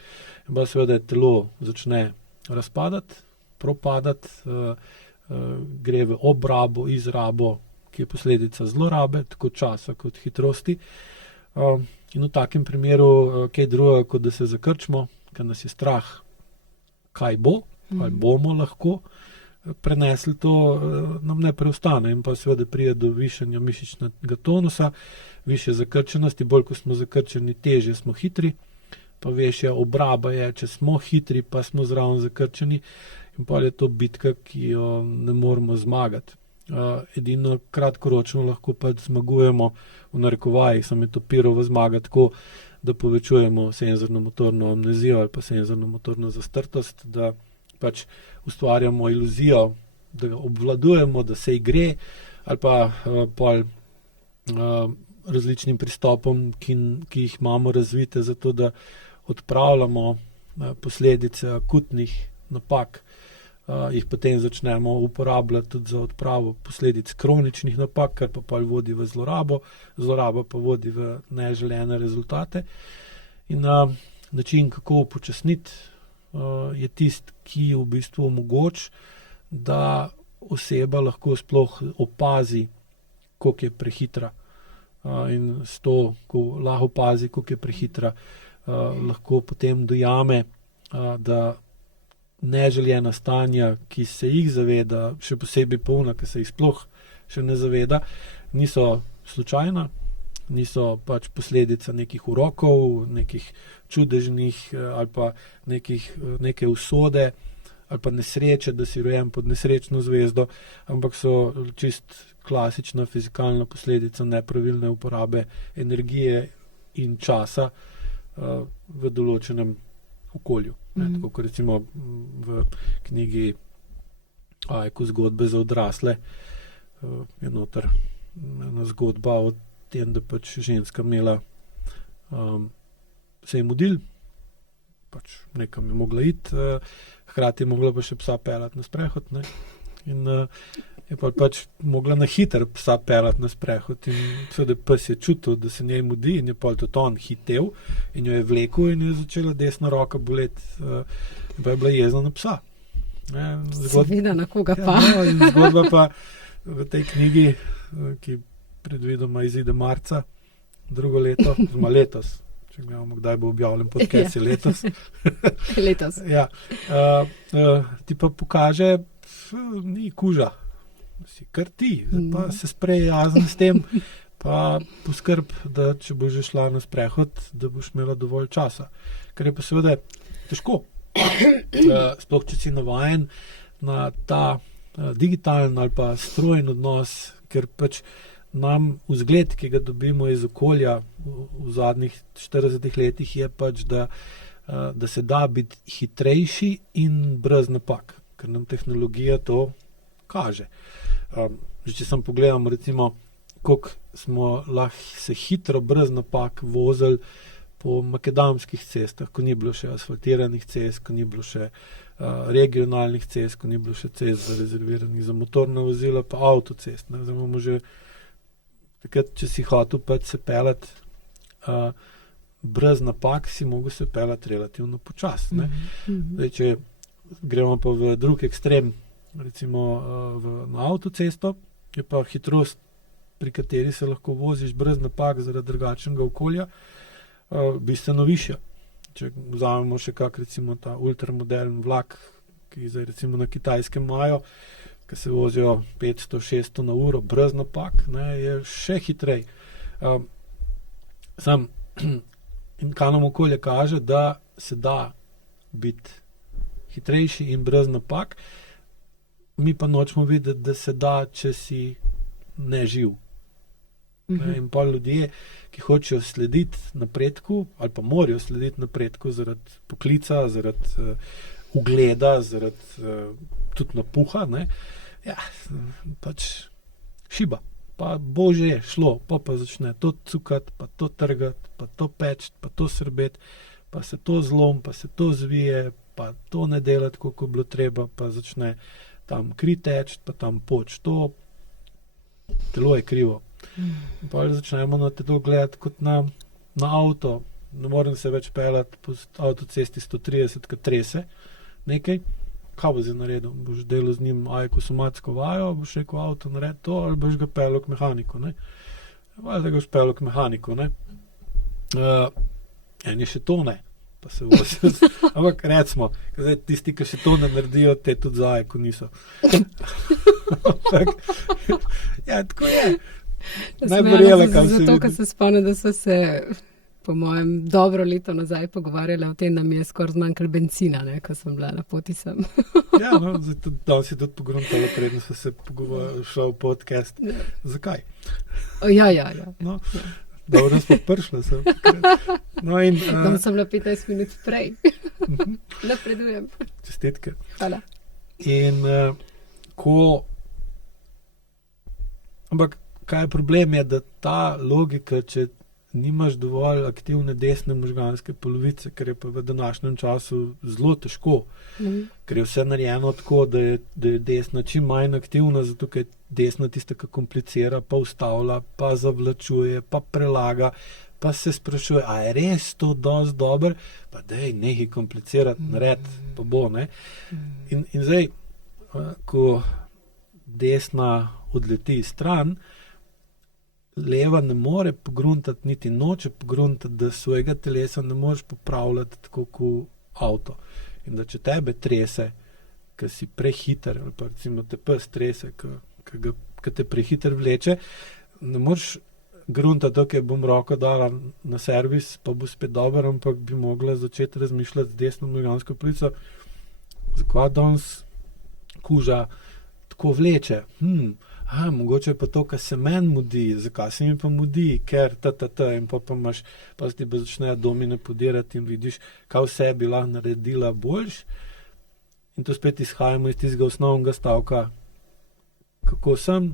In pa seveda telo začne razpadati, propadati, gre v obrabo, izrabo, ki je posledica zlorabe, tako časa kot hitrosti. In v takem primeru kaj drugega, kot da se zakrčimo, ker nas je strah, kaj bo, ali bomo lahko prenesli to, nam ne preostane in pa seveda pride do višanja mišičnega tonusa, višje zakrčenosti, bolj ko smo zakrčeni, težje smo hitri, pa večja obraba je, če smo hitri, pa smo zraven zakrčeni in pa je to bitka, ki jo ne moremo zmagati. Edino kratkoročno lahko pa zmagujemo v narekovajih, sem je to Pirova zmaga tako, da povečujemo senzorno-motorno amnezijo ali pa senzorno-motorno zastrtost, da pač ustvarjamo iluzijo, da ga obvladujemo, da se gre, ali pa različnim pristopom, ki jih imamo razvite, zato da odpravljamo posledice akutnih napak, jih potem začnemo uporabljati tudi za odpravo posledic kroničnih napak, kar pa vodi v zlorabo, zloraba pa vodi v neželene rezultate. In način, kako upočasniti, je tisti, ki je v bistvu omogoč, da oseba lahko sploh opazi, koliko je prehitra. In s to, ko lahko opazi, koliko je prehitra, lahko potem dojame, da neželjena stanja, ki se jih zaveda, še posebej polna, ki se jih sploh še ne zaveda, niso slučajna, niso pač posledica nekih urokov, nekih čudežnih ali pa neke usode ali pa nesreče, da si rojen pod nesrečno zvezdo, ampak so čist klasična fizikalna posledica nepravilne uporabe energije in časa v določenem okolju. Tako kot recimo v knjigi AEQ zgodbe za odrasle je noter ena zgodba o tem, da pač ženska imela se je mudil, pač nekam je mogla iti, hkrati je mogla pa še psa peljati na sprehod, ne? In je pač mogla na hiter psa peljati na sprehod in seveda pes je čutil, da se njej mudi in je pol tudi on hitel in jo je vlekel in je začela desna roka boleti, pa je bila jezna na psa. Seveda, na koga pa. Ja, in zgodba pa v tej knjigi, ki predvidoma izide marca drugo leto, oziroma letos, če gledamo, kdaj bo objavljen podcast, je letos. Letos. Ja. Ti pa pokaže, ni kuža, si kar ti, pa se sprijazni s tem, pa poskrb, da če boš že šla na sprehod, da boš imela dovolj časa. Ker je pa seveda težko. Sploh, če si navajen na ta digitalen ali pa strojen odnos, ker pač nam vzgled, ki ga dobimo iz okolja v zadnjih 40 letih, je pač, da se da biti hitrejši in brez napak, ker nam tehnologija to kaže. Že če sem pogledam, recimo, koliko smo lahko se hitro, brez napak vozili po makadamskih cestah, ko ni bilo še asfaltiranih cest, ko ni bilo še regionalnih cest, ko ni bilo še cest zarezerviranih za motorna vozila, pa avtocest. Zdaj imamo že takrat, če si hotel pač se peljati brez napak, si mogel se peljati relativno počas. Zdaj, če gremo pa v drug ekstrem, recimo na avtocesto, je pa hitrost, pri kateri se lahko voziš brez napak zaradi drugačnega okolja, bistveno višja. Če vzamemo še kak recimo ta ultramodern vlak, ki zdaj recimo na Kitajskem imajo, ki se vozijo 500-600 na uro brez napak, ne, je še hitrej. In kaj nam okolje kaže, da se da biti hitrejši in brez napak, mi pa nočemo videti, da se da, če si neživ. In pa ljudje, ki hočejo slediti napredku, ali pa morajo slediti napredku zaradi poklica, zaradi ugleda, zaradi tudi napuha, ne, ja, pač šiba. Pa bo že šlo, pa začne to cukati, pa to trgati, pa to peči, pa to srbeti, pa se to zlom, pa se to zvije, pa to ne delati, koliko je bilo treba, pa začne tam kri teči, pa tam poč. To telo je krivo. In pa začnemo na telo gledati kot na avto. Ne morem se več peljati po avtocesti 130, kad trese nekaj, kaj bo zdaj naredil? Boš delal z njim AEQ somatsko vajo, boš rekel avto naredi to, ali boš ga peljal k mehaniku, ne? Valjda ga boš peljal k mehaniku, ne? En je še to ne, pa se vozi. Ampak recimo, zdaj tisti, ki še to ne naredijo, te tudi za AEQ niso. Ja, tako je. Zato, ker se spomnim, da so se po mojem dobro leto nazaj pogovarjali o tem, da mi je skoraj zmanjkalo bencina, ne, ko sem bila na poti sem. Ja, no, danes si tudi pogruntala, predno so se šel podcast. Ja. Zakaj? Ja. No, dobro, da smo prišli. No in... sem bila 15 minut prej. Napredujem. Čestitke. Hvala. In ampak kaj je problem, je, da ta logika, če nimaš dovolj aktivne desne možganske polovice, ker je pa v današnjem času zelo težko, ker je vse narejeno tako, da je desna čim manj aktivna, zato ker je desna tista, ki komplicira, pa ustavlja, pa zavlačuje, pa prelaga, pa se sprašuje, a je res to dosti dobro, pa dej, nehaj komplicirati, naredi, pa bo, ne. In zdaj, ko desna odleti stran, leva ne more pogruntati, niti noče pogruntati, da svojega telesa ne moreš popravljati tako kot avto. In da če tebe trese, ker si prehiter, ali pa recimo te pes trese, ker te prehiter vleče, ne moreš gruntati, ok, bom roko dala na servis, pa bo spet dober, ampak bi mogla začeti razmišljati z desno možgansko polovico, zakaj danes kuža tako vleče. Mogoče pa to, kar se meni mudi, zakaj se mi pa mudi, ker in pa imaš, pa ti pa začnejo domine podirati in vidiš, kaj vse bi lahko naredila boljš. In to spet izhajamo iz tistega osnovnega stavka, kako sem,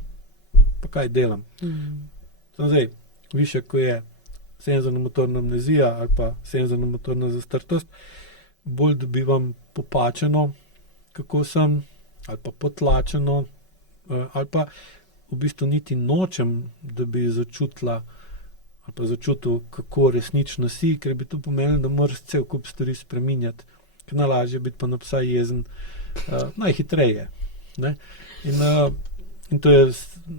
pa kaj delam. Zdaj, više, ko je senzorno-motorna amnezija ali pa senzorno-motorna zastrtost, bolj dobivam popačeno, kako sem, ali pa potlačeno, ali pa v bistvu niti nočem, da bi začutila ali pa začutil, kako resnično si, ker bi to pomenilo, da moraš cel kup stvari spreminjati, ker najlažje biti pa na psa jezen, najhitreje. Ne? In to je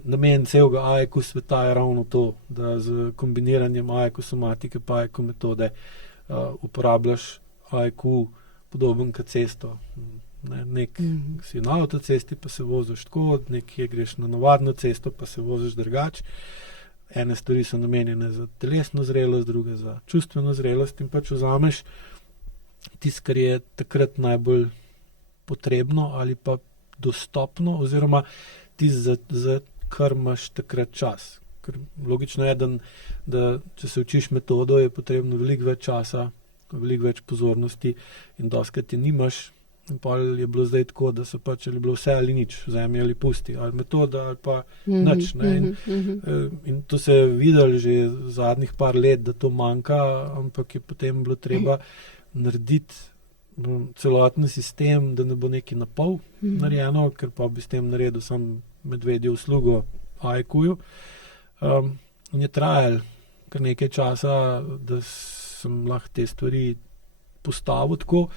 namen celega AEQ sveta je ravno to, da z kombiniranjem AEQ somatike pa AEQ metode uporabljaš AEQ podoben kot cesto. Si na avtocesti, pa se voziš tako, nekje greš na navadno cesto, pa se voziš drugače. Ene stvari so namenjene za telesno zrelost, druge za čustveno zrelost in pač vzameš tisto, kar je takrat najbolj potrebno ali pa dostopno, oziroma tisto, za kar imaš takrat čas. Ker logično je, da če se učiš metodo, je potrebno veliko več časa, veliko več pozornosti in dostikrat je nimaš. In pa je bilo zdaj tako, da so pač ali bilo vse ali nič, vzemi ali pusti, ali metoda ali pa nič. In to se je videlo že zadnjih par let, da to manjka, ampak je potem bilo treba narediti celoten sistem, da ne bo nekaj na pol narejeno, ker pa bi s tem naredil sam medvedjo uslugo AEQ-ju. In je trajalo kar nekaj časa, da sem lahko te stvari postavil tako,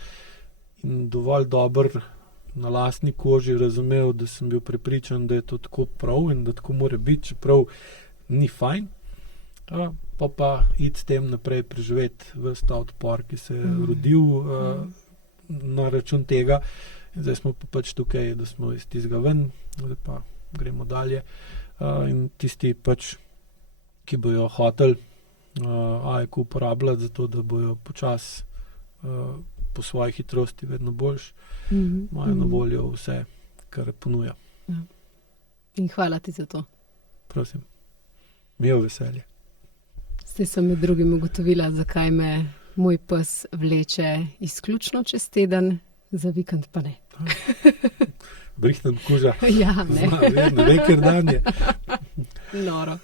in dovolj dobro na lastni koži razumel, da sem bil prepričan, da je to tako prav in da tako mora biti, čeprav ni fajn. Pa iti s tem naprej preživeti ves ta odpor, ki se je rodil na račun tega. In zdaj smo pa pač tukaj, da smo iz tistega ven, zdaj pa gremo dalje. In tisti pač, ki bojo hoteli AEQ uporabljati za to, da bojo počasi po svoji hitrosti vedno boljš, imajo na voljo vse, kar ponuja. Ja. In hvala ti za to. Prosim. Mi je veselje. Zdaj sem med drugim ugotovila, zakaj me moj pes vleče izključno čez teden, za vikend pa ne. Brihten kuža. Ja, ne. Ne ve, ker dan je. Noro.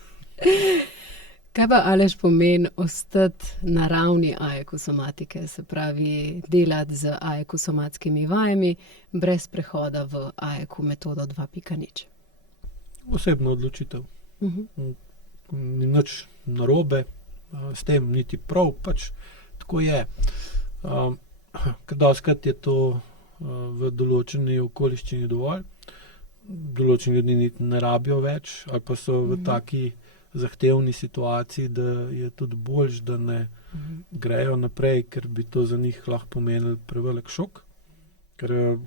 Kaj pa, Aleš, pomeni ostati na ravni AEQ somatike, se pravi delati z AEQ somatskimi vajami, brez prehoda v AEQ metodo 2.0? Osebna odločitev. Ni nič narobe, s tem niti prav, pač tako je. Ker dostikrat je to v določeni okoliščini dovolj, določeni ljudi niti ne rabijo več, ali pa so v taki zahtevni situaciji, da je tudi boljš, da ne grejo naprej, ker bi to za njih lahko pomenil prevelik šok. Ker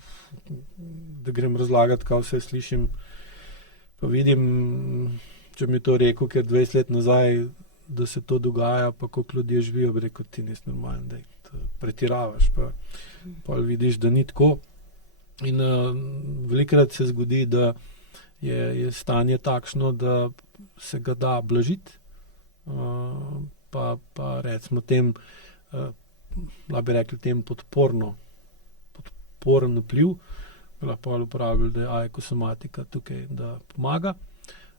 da grem razlagati, kaj vse slišim, pa vidim, če mi je to rekel, ker 20 let nazaj, da se to dogaja, pa koliko ljudje živijo, bi rekel, ti nisi normalen, da pretiravaš, pa vidiš, da ni tako. In velikokrat se zgodi, da je stanje takšno, da se ga da blažiti, pa recimo tem, lahko bi rekli tem podporen vpliv, lahko uporabljali, da je aekosomatika tukaj, da pomaga,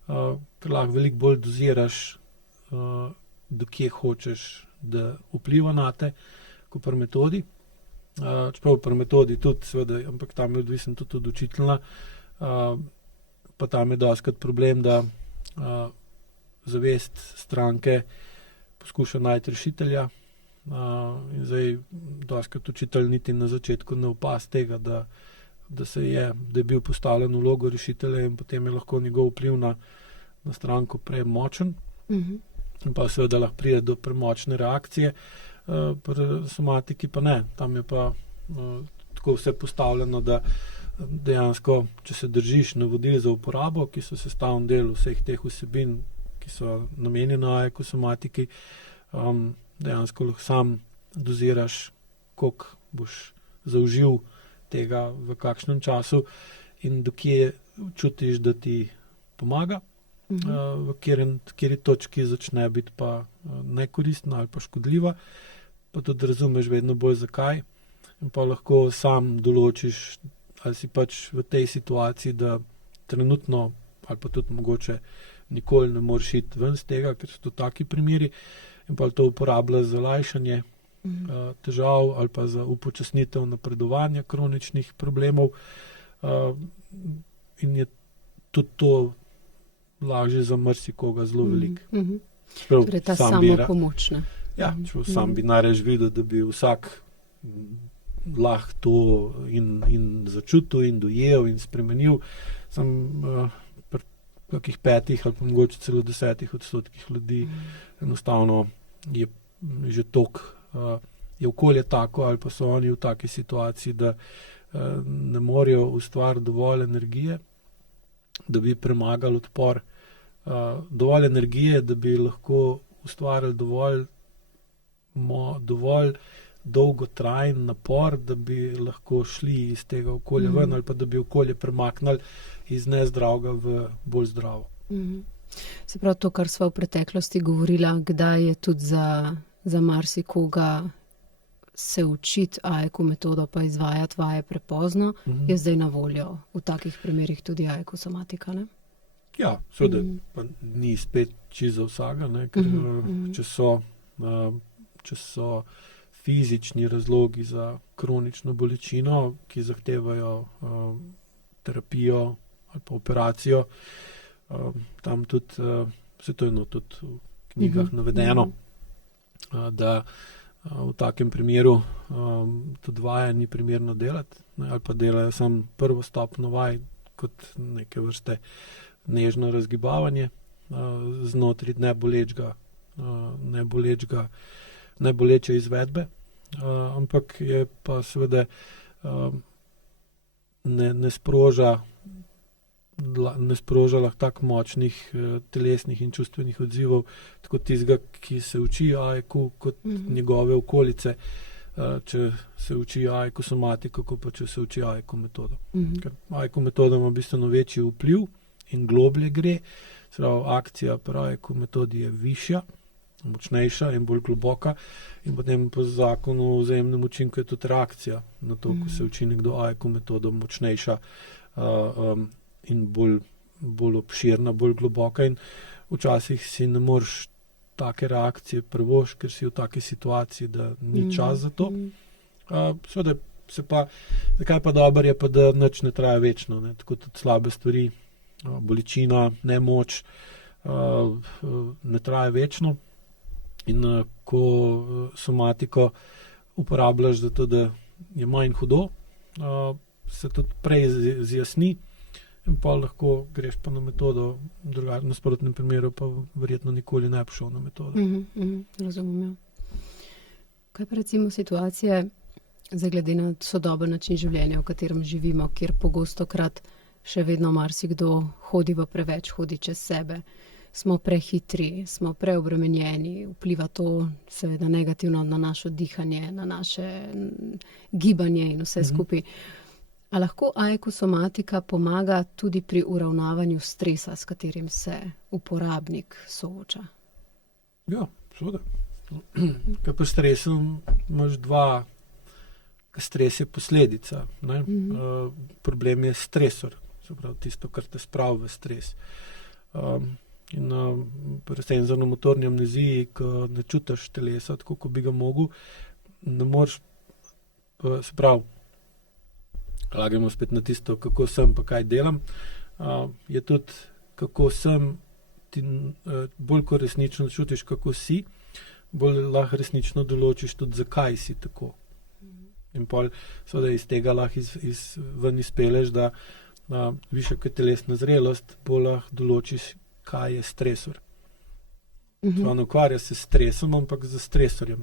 ker lahko veliko bolj doziraš, do kje hočeš, da vpliva na te, kot pri metodi. Čeprav pri metodi tudi, seveda, ampak tam je odvisen tudi od učitelja, pa tam je dostikrat problem, da zavest stranke poskuša najti rešitelja, in zdaj dostikrat učitelj niti na začetku ne opaz tega, da je bil postavljen v vlogo rešitelja in potem je lahko njegov vpliv na stranko premočen. In pa seveda lahko pride do premočne reakcije, pri somatiki pa ne. Tam je pa tako vse postavljeno, da dejansko, če se držiš navodil za uporabo, ki so sestavni del vseh teh vsebin, ki so namenjene aekosomatiki, dejansko lahko sam doziraš, koliko boš zaužil tega v kakšnem času in do kje čutiš, da ti pomaga. V kateri točki začne biti pa nekoristna ali pa škodljiva, pa tudi razumeš vedno bolj zakaj in pa lahko sam določiš, ali si pač v tej situaciji, da trenutno ali pa tudi mogoče nikoli ne moreš iti ven z tega, ker so to taki primeri, in pa to uporabljaš za lajšanje težav ali pa za upočasnitev napredovanja kroničnih problemov, in je tudi to lažje za marsikoga zelo veliko. Torej ta samopomoč. Ja, sam bi najraje videl, da bi vsak lahko to in začutil in dojel in spremenil. Pri kakih 5 ali pa mogoče celo 10% ljudi enostavno je že toliko, je okolje tako ali pa so oni v taki situaciji, da ne morejo ustvariti dovolj energije, da bi premagali odpor, dovolj energije, da bi lahko ustvarili dovolj dolgotrajen napor, da bi lahko šli iz tega okolja ven ali pa da bi okolje premaknili iz nezdravega v bolj zdravo. Se pravi, to, kar sva v preteklosti govorila, kdaj je tudi za marsikoga se učiti AEKO metodo pa izvajati vaje prepozno, je zdaj na voljo v takih primerih tudi aekosomatika, ne? Ja, seveda pa ni spet čisto za vsega, ne, ker če so fizični razlogi za kronično bolečino, ki zahtevajo terapijo ali pa operacijo, tam tudi, se to je tudi v knjigah navedeno, da v takem primeru tudi vaje ni primerno delati, ne, ali pa delajo samo prvo stopnjo vaj kot neke vrste nežno razgibavanje znotraj neboleče izvedbe, ampak je pa seveda ne sproža lahko tako močnih telesnih in čustvenih odzivov, tako tistega, ki se uči AEKO, kot njegove okolice, če se uči aekosomatiko, kot pa če se uči AEKO metodo. Ker AEKO metoda ima bistveno večji vpliv in globlje gre, se pravi, akcija pri AEKO metodi je višja, močnejša in bolj globoka, in potem po zakonu o vzajemnem učinku je tudi reakcija na to, ko se uči nekdo AEKO metodo, močnejša in bolj obširna, bolj globoka, in včasih si ne moreš take reakcije privoščiti, ker si v taki situaciji, da ni čas za to. Seveda zakaj pa dobro je pa, da nič ne traja večno, ne? Tako tudi slabe stvari, bolečina, nemoč ne traja večno, in ko somatiko uporabljaš za to, da je manj hudo, se tudi prej zjasni in pa lahko greš pa na metodo, v nasprotnem primeru pa verjetno nikoli ne bi šel na metodo. Razumem. Kaj pa recimo situacije, glede na sodoben način življenja, v katerem živimo, kjer pogostokrat še vedno marsikdo hodi v preveč, hodi čez sebe. Smo prehitri, smo preobremenjeni, vpliva to seveda negativno na naše dihanje, na naše gibanje in vse skupaj. A lahko aekusomatika pomaga tudi pri uravnavanju stresa, s katerim se uporabnik sooča? Ja, seveda. Kaj pa stresom imaš dva, stres je posledica. Problem je stresor, se pravi tisto, kar te spravi v stres. In pri senzorno-motorni amneziji, ko ne čutiš telesa, tako kot bi ga mogel, ne moreš, se pravi, lagamo spet na tisto, kako sem pa kaj delam, je tudi, kako sem, ti bolj ko resnično čutiš, kako si, bolj lahko resnično določiš tudi, zakaj si tako. In pol, seveda iz tega lahko ven izpeleš, da višja kot telesna zrelost, bolj lahko določiš, kaj je stresor. Ne ukvarja se s stresom, ampak z stresorjem.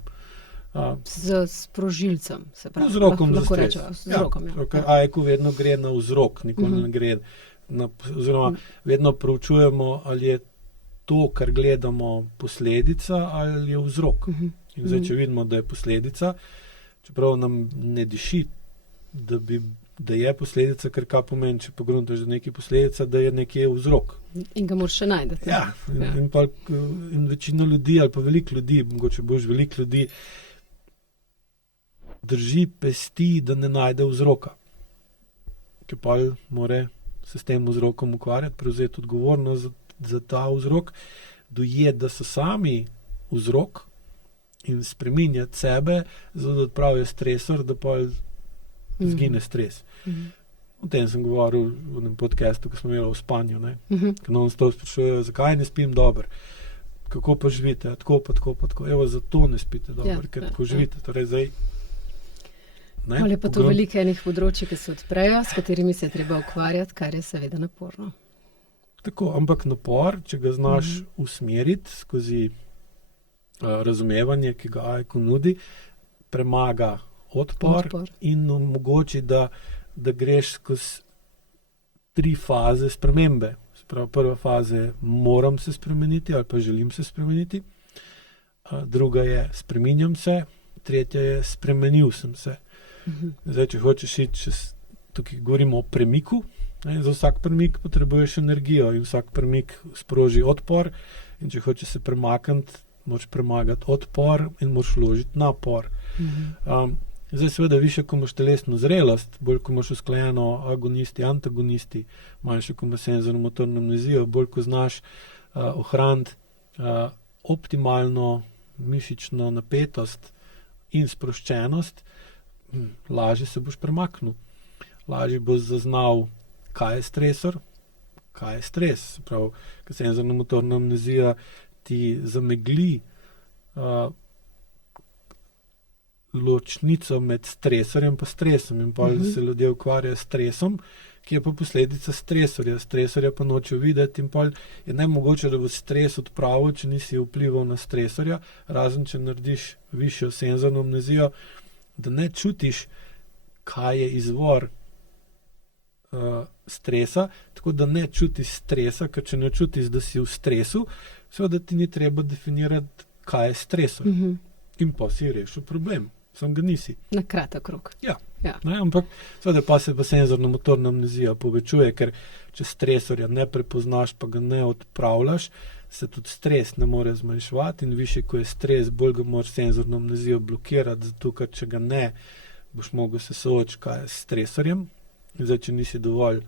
Z sprožilcem, se pravi. Vzrokom za stres. Rečeva, vzrokom, AEQ vedno gre na vzrok, nikoli ne gre oziroma vedno proučujemo, ali je to, kar gledamo, posledica ali je vzrok. In zdaj, če vidimo, da je posledica, čeprav nam ne diši, da je posledica, ker kaj pomeni, če pogruntaš, da je nekaj posledica, da je nekje vzrok. In ga moraš še najdeti. Ja, in večina ljudi, ali pa veliko ljudi, mogoče boš veliko ljudi, drži pesti, da ne najde vzroka. Ker pa mora se s tem vzrokom ukvarjati, prevzeti odgovornost za ta vzrok, dojeti, da so sami vzrok in spreminjati sebe, zato da odpravijo stresor, da pa zgine stres. O tem sem govoril v enem podcastu, ko smo imeli v spanju, ko non-stop sprašujejo, zakaj ne spim dobro, kako pa živite, tako. Evo, zato ne spite dobro, ker tako živite. Torej, zdaj, je pa to veliko enih področij, ki se odprejo, s katerimi se je treba ukvarjati, kar je seveda naporno. Tako, ampak napor, če ga znaš usmeriti skozi razumevanje, ki ga AEQ nudi, premaga odpor in omogoči, da greš skozi 3 faze spremembe. Sprav, prva faza je, moram se spremeniti ali pa želim se spremeniti. Druga je, spreminjam se. Tretja je, spremenil sem se. Zdaj, če hočeš iti, tukaj govorimo o premiku, za vsak premik potrebuješ energijo in vsak premik sproži odpor in če hočeš se premakniti, moraš premagati odpor in moraš vložiti napor. Zdaj, seveda, više, ko imaš telesno zrelost, bolj, ko imaš usklajeno agonisti, antagonisti, manjše, ko imaš senzorno-motorno amnezijo, bolj, ko znaš ohraniti optimalno mišično napetost in sproščenost, lažje se boš premaknil. Lažje boš zaznal, kaj je stresor, kaj je stres. Prav, ko senzorno-motorna amnezija ti zamegli ločnico med stresorjem pa stresom in pa se ljudje ukvarjajo s stresom, ki je pa posledica stresorja. Stresorja pa nočejo videti in pa je nemogoče, da bo stres odpravil, če nisi vplival na stresorja, razen če narediš višjo senzorno amnezijo, da ne čutiš, kaj je izvor stresa, tako da ne čutiš stresa, ker če ne čutiš, da si v stresu, seveda ti ni treba definirati, kaj je stresor. In pa si rešil problem. Sam ga nisi. Na kratek rok. Ja. Ampak seveda pa se senzorno-motorna amnezija povečuje, ker če stresorja ne prepoznaš, pa ga ne odpravljaš, se tudi stres ne more zmanjševati in više, ko je stres, bolj ga moraš senzorno amnezijo blokirati, zato ker če ga ne, boš mogel se soočiti, kaj je s stresorjem. In zdaj, če nisi dovolj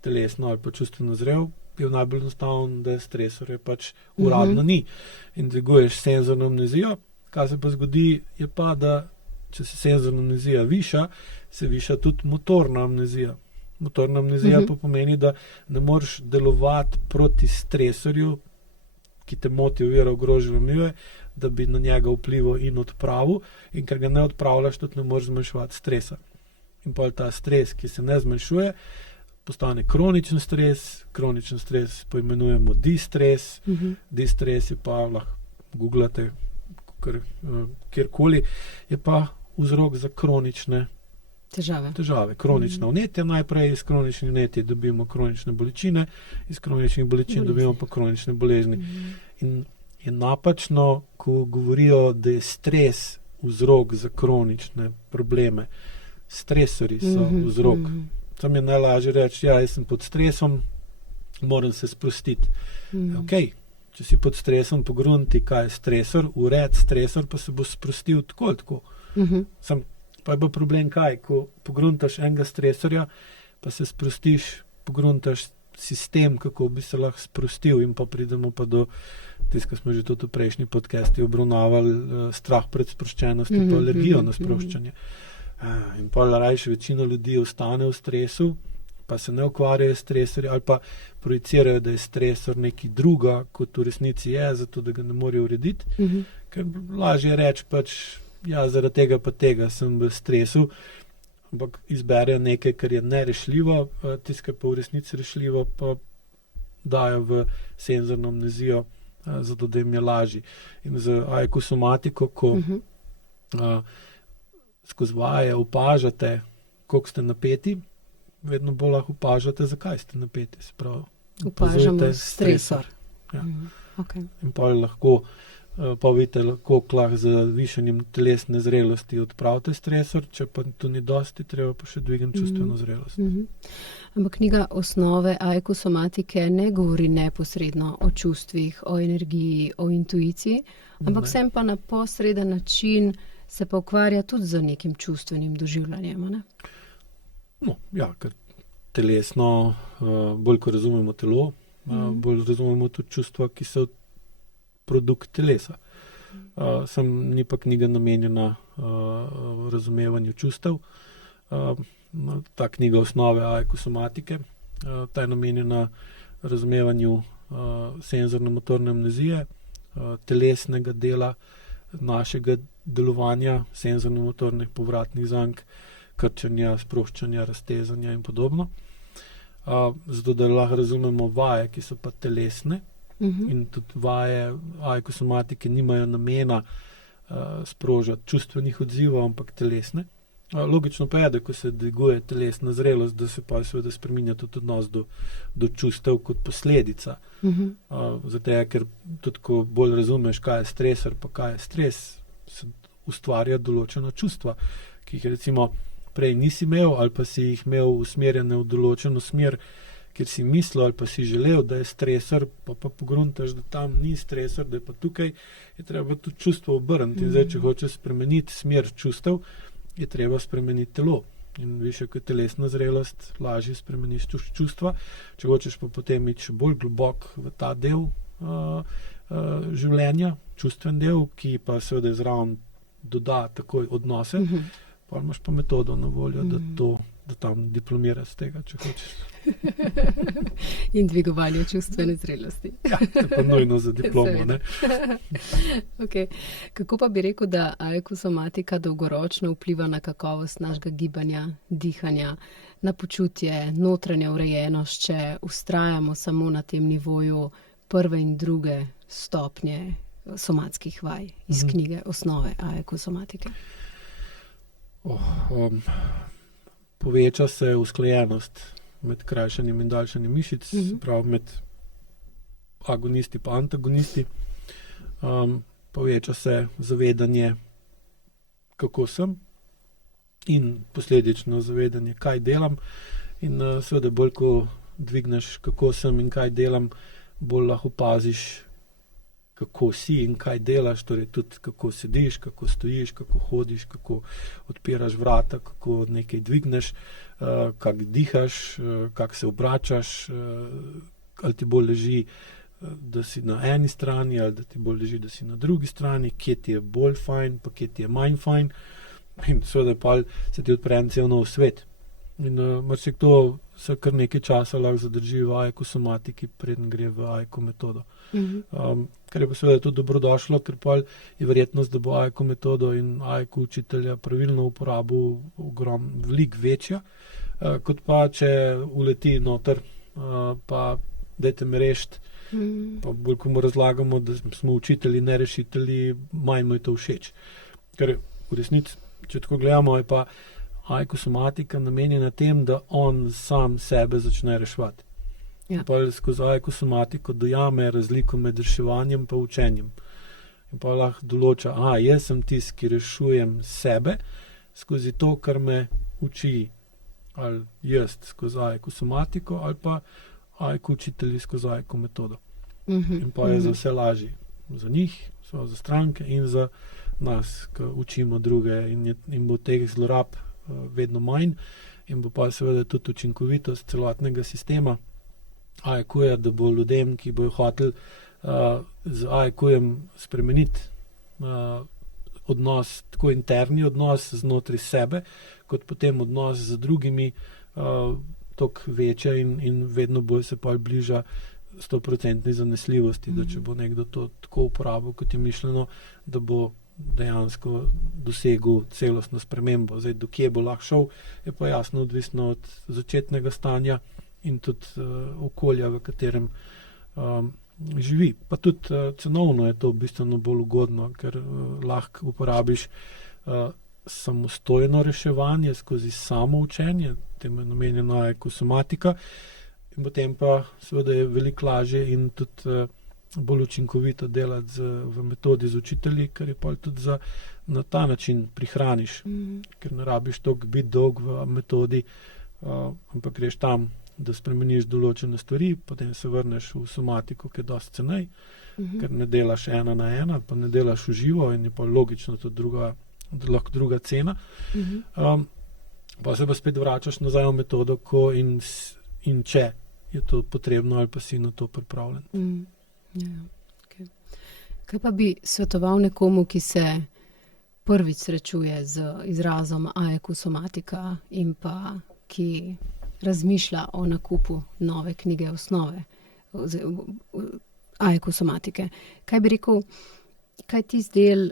telesno ali pa čustveno zrel, je najbolj enostavno, da stresorja pač uradno ni. In dviguješ senzorno amnezijo, kaj se pa zgodi, je pa, da če se senzorna amnezija viša, se viša tudi motorna amnezija. Motorna amnezija pa pomeni, da ne moreš delovati proti stresorju, ki te moti, ovira, ogroža, omejuje, da bi na njega vplival in odpravil, in ker ga ne odpravljaš, tudi ne moreš zmanjševati stresa. in pol ta stres, ki se ne zmanjšuje, postane kroničen stres poimenujemo distres, distres je pa, lahko googlate kjerkoli, je pa vzrok za kronične težave. Kronična vnetja, najprej iz kroničnih vnetij dobimo kronične bolečine, iz kroničnih bolečin dobimo pa kronične bolezni. In je napačno, ko govorijo, da je stres vzrok za kronične probleme. Stresori so vzrok. Tam je najlažje reči, jaz sem pod stresom, moram se sprostiti. Okay. Če si pod stresom, pogrunti, kaj je stresor, ured stresor, pa se bo sprostil tako. Pa je pa problem kaj, ko pogruntaš enega stresorja, pa se sprostiš, pogruntaš sistem, kako bi se lahko sprostil, in pa pridemo pa do tega, ko smo že tudi v prejšnji podcasti obravnavali strah pred sproščenosti, pa alergijo na sproščanje. In pa rajši večina ljudi ostane v stresu, pa se ne ukvarjajo s stresorji, ali pa projicirajo, da je stresor nekaj druga, kot v resnici je, zato da ga ne morejo urediti. Ker lažje reči pač, ja, zaradi tega pa tega sem v stresu, ampak izberejo nekaj, kar je nerešljivo, tisto, kar pa v resnici rešljivo, pa dajo v senzorno amnezijo, zato da jim je lažji. In z AEQ somatiko, ko skozi vaje opažate, koliko ste napeti, vedno bolj lahko opažate, zakaj ste napeti. Opažamo stresor. Ja. Okay. In pa lahko pa vidite, koliko lahko z višanjem telesne zrelosti odpravite stresor, če pa to ni dosti, treba pa še dvigati čustveno zrelost. Ampak knjiga Osnove AEQ somatike ne govori neposredno o čustvih, o energiji, o intuiciji, ampak sem pa na posreden način se pa ukvarja tudi z nekim čustvenim doživljanjem, ne? No, ja, ker telesno, bolj ko razumemo telo, bolj razumemo tudi čustva, ki so produkt telesa. Ni pa knjiga namenjena razumevanju čustev. Ta knjiga Osnove AEQ somatike, ta je namenjena razumevanju senzorno-motorne amnezije, telesnega dela našega delovanja, senzorno-motornih povratnih zank, krčenja, sproščanja, raztezanja in podobno. Zato, da lahko razumemo vaje, ki so pa telesne, in tudi vaje AEQ somatike nimajo namena sprožati čustvenih odzivov, ampak telesne. Logično pa je, da ko se dviguje telesna zrelost, da se pa seveda spreminja tudi odnos do čustev kot posledica. Zato je, ker tudi ko bolj razumeš, kaj je stresor, pa kaj je stres, se ustvarja določena čustva, ki jih recimo prej nisi imel, ali pa si jih imel usmerjene v določeno smer, ker si mislil ali pa si želel, da je stresor, pa pogruntaš, da tam ni stresor, da je pa tukaj, je treba tudi čustvo obrniti. In zdaj, če hočeš spremeniti smer čustev, je treba spremeniti telo. In višja kot telesna zrelost, lažje spremeniš čustva. Če hočeš pa potem iti bolj globok v ta del življenja, čustven del, ki pa seveda zraven doda takoj odnose, pa imaš pa metodo na voljo, da tam diplomiraš tega, če hočeš. In dvigovanje čustvene zrelosti. Ja, to je pa nujno za diplomo, ne? Okay. Kako pa bi rekel, da AEQ somatika dolgoročno vpliva na kakovost našega gibanja, dihanja, na počutje, notranje urejenost, če vztrajamo samo na tem nivoju prve in druge stopnje somatskih vaj iz knjige Osnove AEQ somatike? Poveča se usklajenost med krajšanjem in daljšanjem mišic, prav med agonisti pa antagonisti. Poveča se zavedanje, kako sem, in posledično zavedanje, kaj delam. In seveda bolj, ko dvigneš, kako sem in kaj delam, bolj lahko opaziš, kako si in kaj delaš, torej tudi kako sediš, kako stojiš, kako hodiš, kako odpiraš vrata, kako nekaj dvigneš, kako dihaš, kako se obračaš, ali ti bolj leži, da si na eni strani, ali da ti bolj leži, da si na drugi strani, kje ti je bolj fajn, pa kje ti je manj fajn. In seveda pa se ti odpre en cel nov svet. In marsikdo se kar nekaj časa lahko zadrži v AEQ somatiki, preden gre v AEQ metodo. Kar je pa seveda tudi dobrodošlo, ker pa je verjetnost, da bo AEQ metodo in AEQ učitelja pravilno uporabil veliko večja, kot pa če uleti noter, pa dajte me rešiti, pa bolj ko mu razlagamo, da smo učitelji, ne rešitelji, manj mu je to všeč. Ker v resnici, če tako gledamo, je pa AEQ somatika namenjena tem, da on sam sebe začne reševati. Ja. Pa skozi AEQ somatiko dojame razliko med reševanjem pa učenjem. In pa lahko določa, jaz sem tisti, ki rešujem sebe skozi to, kar me uči, ali jaz skozi AEQ somatiko, ali pa AEQ učitelji skozi AEQ metodo. In pa je za vse lažje. Za njih, za stranke in za nas, ki učimo druge, in bo teh zlorab vedno manj, in bo pa seveda tudi učinkovitost celotnega sistema AEQ-ja, da bo ljudem, ki bojo hoteli z AEQ-jem spremeniti odnos, tako interni odnos znotraj sebe, kot potem odnos z drugimi, toliko večja in vedno bolj se pa bliža 100% zanesljivosti, da če bo nekdo to tako uporabil, kot je mišljeno, da bo dejansko dosegel celostno spremembo. Zdaj, do kje bo lahko šel, je pa jasno odvisno od začetnega stanja in tudi okolja, v katerem živi. Pa tudi cenovno je to bistveno bolj ugodno, ker lahko uporabiš samostojno reševanje skozi samoučenje, tem je namenjeno AEQ somatika, in potem pa seveda je veliko lažje in tudi bolj učinkovito delati v metodi z učitelji, ker je pa tudi na ta način prihraniš, ker ne rabiš toliko biti dolg v metodi, ampak greš tam, da spremeniš določene stvari, potem se vrneš v somatiko, ki je dosti cenej, ker ne delaš 1 na 1, pa ne delaš v živo in je pa logično tudi lahko druga cena. Pa se pa spet vračaš nazaj v metodo, ko in če je to potrebno ali pa si na to pripravljen. Okay. Kaj pa bi svetoval nekomu, ki se prvič srečuje z izrazom AEQ somatika in pa ki razmišlja o nakupu nove knjige osnove AEQ somatike? Kaj bi rekel, kaj tisti del,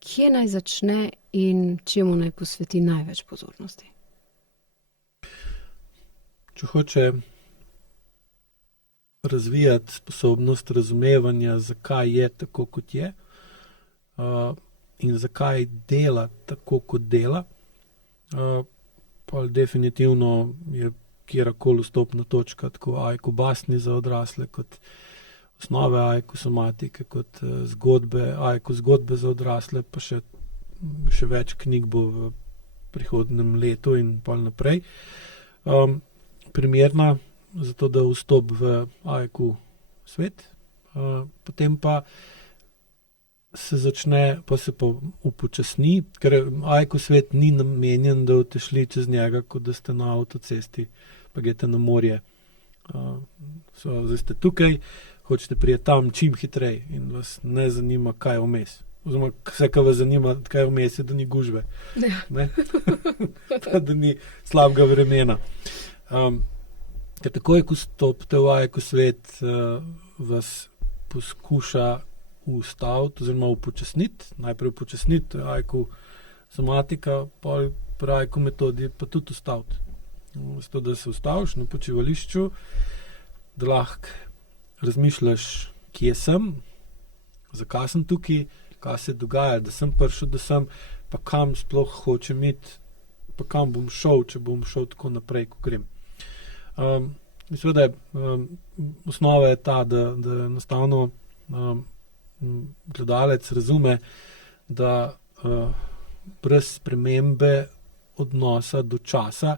kje naj začne in čemu naj posveti največ pozornosti? Če hoče razvijati sposobnost razumevanja, zakaj je tako, kot je, in zakaj dela tako, kot dela, pa definitivno je kjerakoli vstopna točka, tako AEQ basni za odrasle, kot osnove AEQ somatike, kot AEQ zgodbe za odrasle, pa še več knjig bo v prihodnem letu in pol naprej. Primerna zato, da vstop v AEQ svet, potem pa se upočasni, ker AEQ svet ni namenjen, da boste šli čez njega, kot da ste na avtocesti, pa greste na morje. Zdaj ste tukaj, hočete priti tam čim hitreje in vas ne zanima, kaj je vmes. Oziroma, vse, kar vas zanima, kaj je vmes, je, da ni gužve. Ja. Pa da ni slabega vremena. Ker takoj, ko stopite v AEQ svet, vas poskuša ustaviti oziroma upočasniti. Najprej upočasniti AEQ somatika, pa pri AEQ metodi pa tudi ustaviti. Zato, da se ustaviš na počivališču, da lahko razmišljaš, kje sem, zakaj sem tukaj, kaj se dogaja, da sem prišel, da sem, pa kam sploh hočem iti, pa kam bom šel, če bom šel tako naprej, ko grem. Seveda, osnova je ta, da enostavno gledalec razume, da brez spremembe odnosa do časa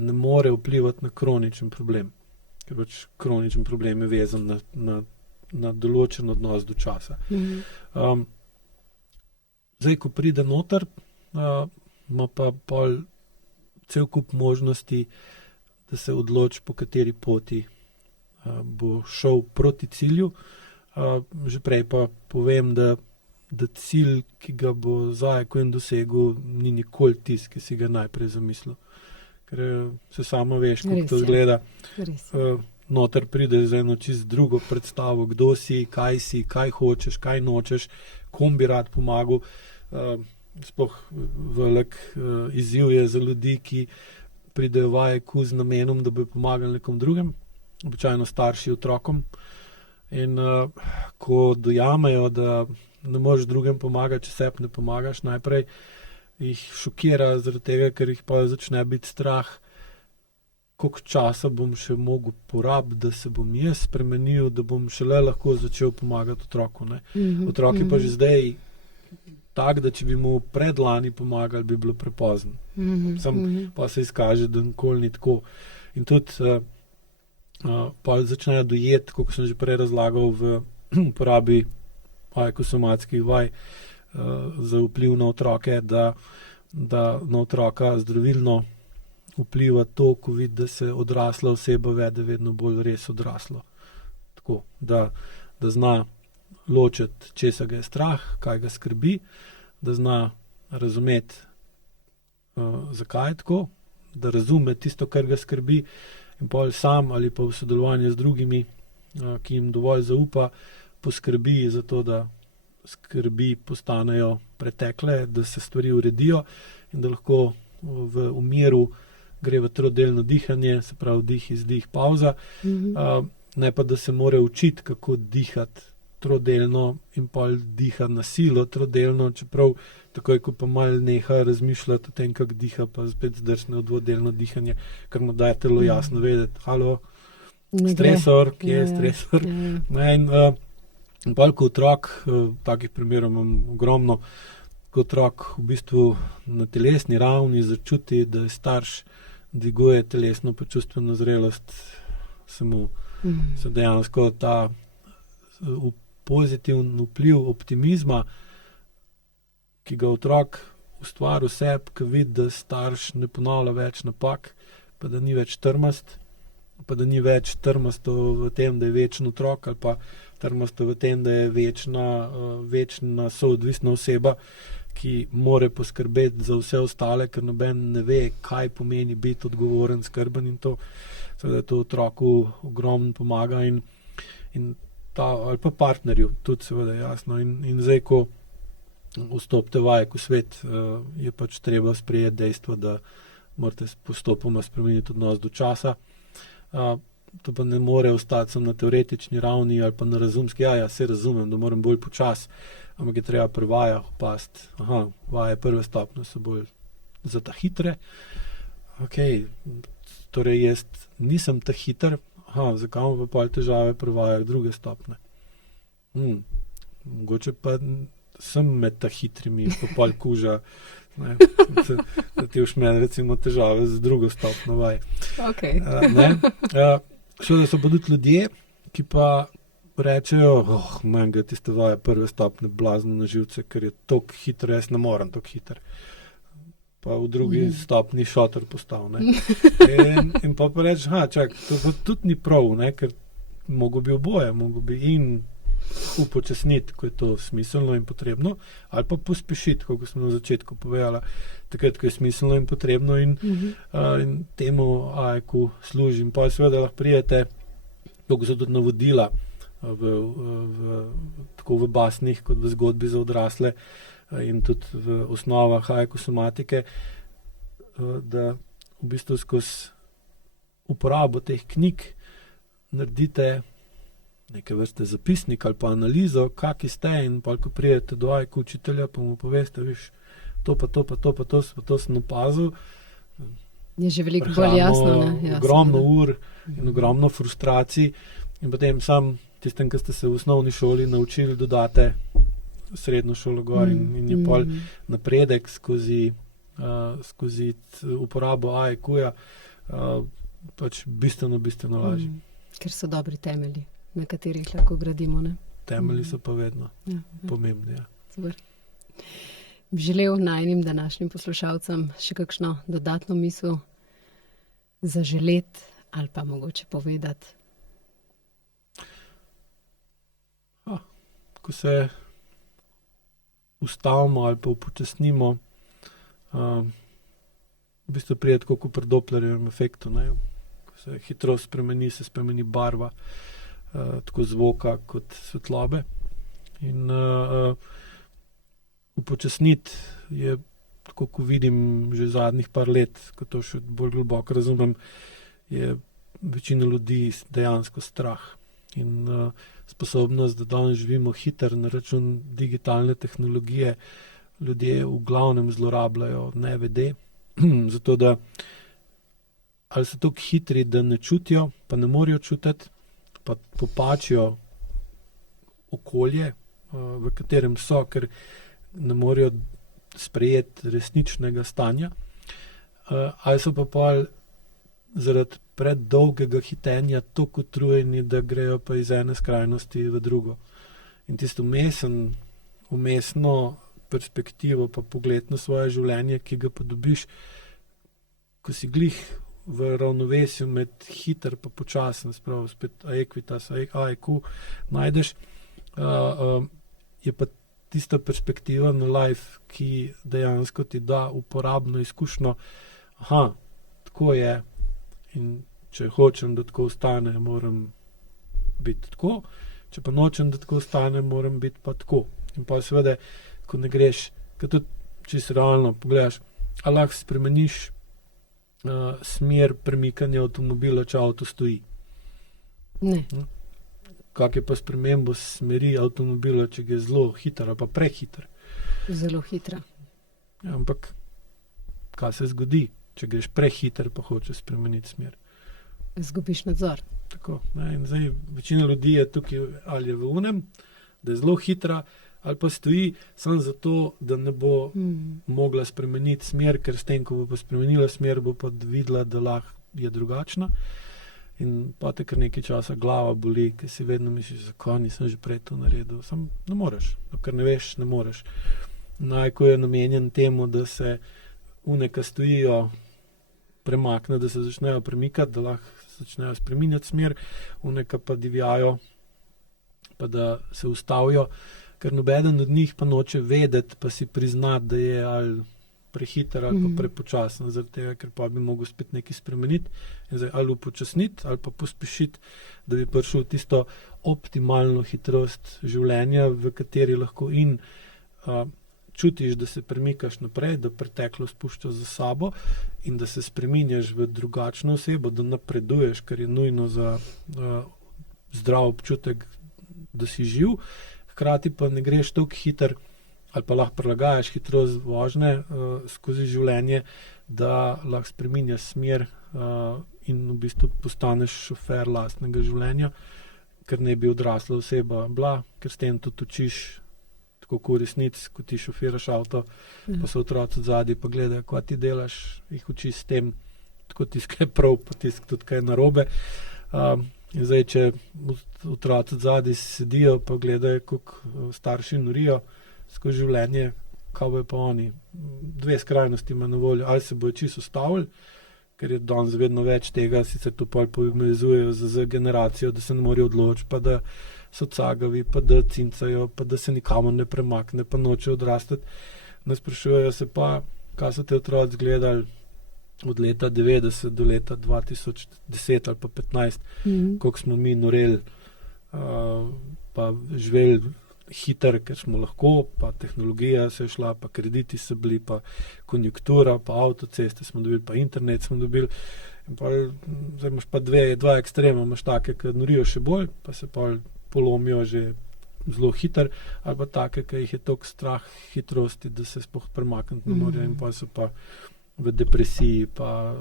ne more vplivati na kroničen problem. Ker pač kroničen problem je vezan na določen odnos do časa. Zdaj, ko pride noter, ima pa pol cel kup možnosti, da se odloči, po kateri poti bo šel proti cilju. Že prej pa povem, da cilj, ki ga bo z AEQ-jem dosegel, ni nikoli tisti, ki si ga najprej zamislil. ker se sama veš, kako Res to je. izgleda. Res je. Noter pride z eno čist drugo predstavo, kdo si, kaj hočeš, kaj nočeš, kom bi rad pomagal. Sploh velik izziv je za ljudi, ki pridejo v AEQ z namenom, da bi pomagali nekom drugem, običajno starši otrokom. In ko dojamejo, da ne moreš drugim pomagati, če sebi ne pomagaš, najprej jih šokira, zaradi tega, ker jih pa začne biti strah, koliko časa bom še mogel porabiti, da se bom jaz spremenil, da bom šele lahko začel pomagati otroku. Ne? Otroki pa že zdaj tak, da če bi mu predlani pomagali, bi bilo prepozno. Pa se izkaže, da nikoli ni tako. In tudi pa začnejo dojeti, kot sem že prej razlagal, v uporabi somatskih vaj za vpliv na otroke, da na otroka zdravilno vpliva to, ko vidi, da se odrasla oseba vede vedno bolj res odraslo. Tako, da zna ločiti, česa ga je strah, kaj ga skrbi, da zna razumeti, zakaj je tako, da razume tisto, kar ga skrbi, in pol sam ali pa v sodelovanju z drugimi, ki jim dovolj zaupa, poskrbi za to, da skrbi postanejo pretekle, da se stvari uredijo in da lahko v miru gre v trodelno dihanje, se pravi dih, izdih, pavza, ne pa da se mora učiti, kako dihati trodelno in pol dihati na silo trodelno, čeprav takoj, ko pa malo neha razmišljati o tem, kako diha, pa spet zdrsne v dvodelno dihanje, ker mu daje telo jasno vedeti, halo, stresor, kje je stresor. In pol, ko otrok, takih primerov imam ogromno, ko otrok v bistvu na telesni ravni začuti, da je starš dviguje telesno pa čustveno zrelost, se dejansko ta pozitiven vpliv optimizma, ki ga otrok ustvari v sebi, ki vidi, da starš ne ponavlja več napak, pa da ni več trmast, pa da ni več trmasto v tem, da je večen otrok, ali pa trmasto v tem, da je večna soodvisna oseba, ki more poskrbeti za vse ostale, ker noben ne ve, kaj pomeni biti odgovoren, skrben in to. Seveda to otroku ogromno pomaga in ali pa partnerju, tudi seveda jasno. In zdaj, ko vstopite v AEQ svet, je pač treba sprejeti dejstvo, da morate postopoma spremeniti odnos do časa. To pa ne more ostati samo na teoretični ravni ali pa na razumski. Ja, se razumem, da moram bolj počas, ampak je treba pri vajah opaziti. Vaje prve stopnje so bolj za ta hitre. Torej jaz nisem ta hiter, zakaj imam pa pol težave pri vajah druge stopnje? Mogoče pa sem med ta hitrimi, pa pol kuža, da ti už meni recimo težave z drugo stopnjo vaj. Seveda so pa tudi ljudje, ki pa rečejo, manj ga tiste vaje prve stopnje blazno na živce, ker je toliko hitro, jaz ne morem toliko hitro. Pa v drugi stopni šotor postal. In pa reči, čak, to pa tudi ni prav, ker mogo bi oboje, mogo bi in upočasniti, ko je to smiselno in potrebno, ali pa pospešiti, kako smo na začetku povedala, takrat, ko je smiselno in potrebno in temu AEQ služi. In pa seveda lahko prijete, kako so tudi navodila tako v basnih, kot v zgodbi za odrasle in tudi v osnovah AEQ somatike, da v bistvu skozi uporabo teh knjig naredite neke vrste zapisnik ali pa analizo, kaki ste, in pa ko prijete do AEQ učitelja, pa mu poveste, viš, to sem opazil. Je že veliko bolj jasno. Ogromno ur in ogromno frustracij in potem sam tistem, ki ste se v osnovni šoli naučili, dodate srednjo šolo gor in je pol napredek skozi uporabo AEQ-ja pač bistveno lažji. Ker so dobri temelji, na katerih lahko gradimo. Temelji so pa vedno pomembni. Super. Želel najinim današnjim poslušalcem še kakšno dodatno misel zaželeti ali pa mogoče povedati? Ko se ustavimo ali pa upočasnimo, v bistvu pride tako kot pri Dopplerjevem efektu, ne? Ko se hitrost spremeni, se spremeni barva, tako zvoka kot svetlobe. In upočasniti je, tako ko vidim že zadnjih par let, ko to še bolj globoko razumem, je večina ljudi dejansko strah. In sposobnost, da danes živimo hitro na račun digitalne tehnologije, ljudje v glavnem zlorabljajo nevede, zato da ali so tako hitri, da ne čutijo, pa ne morejo čutiti, pa popačijo okolje, v katerem so, ker ne morejo sprejeti resničnega stanja, ali so pa pol zaradi preddolgega hitenja toliko utrujeni, da grejo pa iz ene skrajnosti v drugo. In tisto vmesno perspektivo pa pogled na svoje življenje, ki ga pa dobiš, ko si glih v ravnovesju med hiter pa počasen, spravo spet aequitas, AEQ najdeš, je pa tista perspektiva na life, ki dejansko ti da uporabno izkušnjo, tako je, in če hočem, da tako ostane, moram biti tako, če pa nočem, da tako ostane, moram biti pa tako. In pa seveda, ko ne greš, ko tudi čisto realno pogledaš, ali lahko spremeniš smer premikanja avtomobila, če avto stoji. Ne. Kak je pa spremembo smeri avtomobila, če je zelo hiter ali pa prehiter? Zelo hitra. Ja, ampak kaj se zgodi, če greš prehiter, pa hočeš spremeniti smer? Zgubiš nadzor. Tako, ne, in zdaj večina ljudi je tukaj ali je v unem, da je zelo hitra, ali pa stoji samo zato, da ne bo mogla spremeniti smer, ker s tem, ko bo pa spremenila smer, bo pa videla, da lahko je drugačna. In pa te kar nekaj časa glava boli, ker si vedno misliš, zakaj nisem že prej to naredil. Sam ne moreš, ker ne veš, ne moreš. Ko je namenjen temu, da se uneka stojijo, premakne, da se začnejo premikati, da lahko začnejo spreminjati smer, uneka pa divjajo, pa da se ustavijo, ker nobeden od njih pa noče vedeti, pa si priznati, da je ali prehiter ali pa prepočasen, zaradi tega, ker pa bi mogel spet nekaj spremeniti, in zdaj ali upočasniti ali pa pospešiti, da bi prišel tisto optimalno hitrost življenja, v kateri lahko in čutiš, da se premikaš naprej, da preteklost puščaš za sabo in da se spreminjaš v drugačno osebo, da napreduješ, kar je nujno za zdrav občutek, da si živ, hkrati pa ne greš toliko hiter ali pa lahko prilagajaš hitrost vožnje skozi življenje, da lahko spreminjaš smer in v bistvu postaneš šofer lastnega življenja, ker ne bi odrasla oseba bila, ker s tem tudi učiš, tako kot v resnici, ko ti šofiraš avto, pa so otroci odzadaj, pa gledajo, kaj ti delaš, jih učiš s tem, tako tisto, kaj je prav, pa tisto, tudi kaj je narobe. In zdaj, če otroci odzadaj sedijo, pa gledajo, kako starši norijo skozi življenje, kaj bojo pa oni. Dve skrajnosti ima na voljo, ali se bojo čisto ustavili, ker je danes vedno več tega, sicer to pol povezujejo z generacijo, da se ne morejo odločiti, pa da so cagavi, pa da cincajo, pa da se nikamor ne premakne, pa nočejo odrastati. Ne sprašujejo se pa, kaj so te otroci gledali od leta 90 do leta 2010 ali pa 15, koliko smo mi noreli, pa živeli hiter, ker smo lahko, pa tehnologija se je šla, pa krediti so bili, pa konjunktura, pa avtoceste smo dobili, pa internet smo dobili. In pa, zdaj imaš pa dva ekstrema, imaš take, ki norijo še bolj, pa se pa polomijo že zelo hiter, ali pa take, ki jih je toliko strah hitrosti, da se sploh premakniti ne morejo in pa so pa v depresiji, pa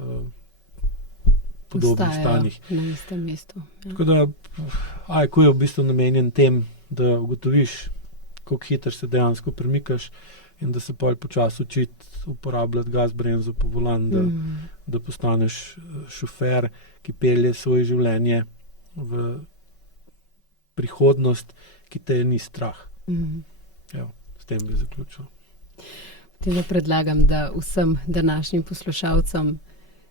podobnih stanjih. Na istem mestu. Ja. Tako da, ko je v bistvu namenjen tem, da ugotoviš, koliko hiter se dejansko premikaš in da se pol počasi učiti uporabljati gas, bremzo po volan, da postaneš šofer, ki pelje svoje življenje v prihodnost, ki te ni strah. S tem bi zaključil. Potem predlagam, da vsem današnjim poslušalcem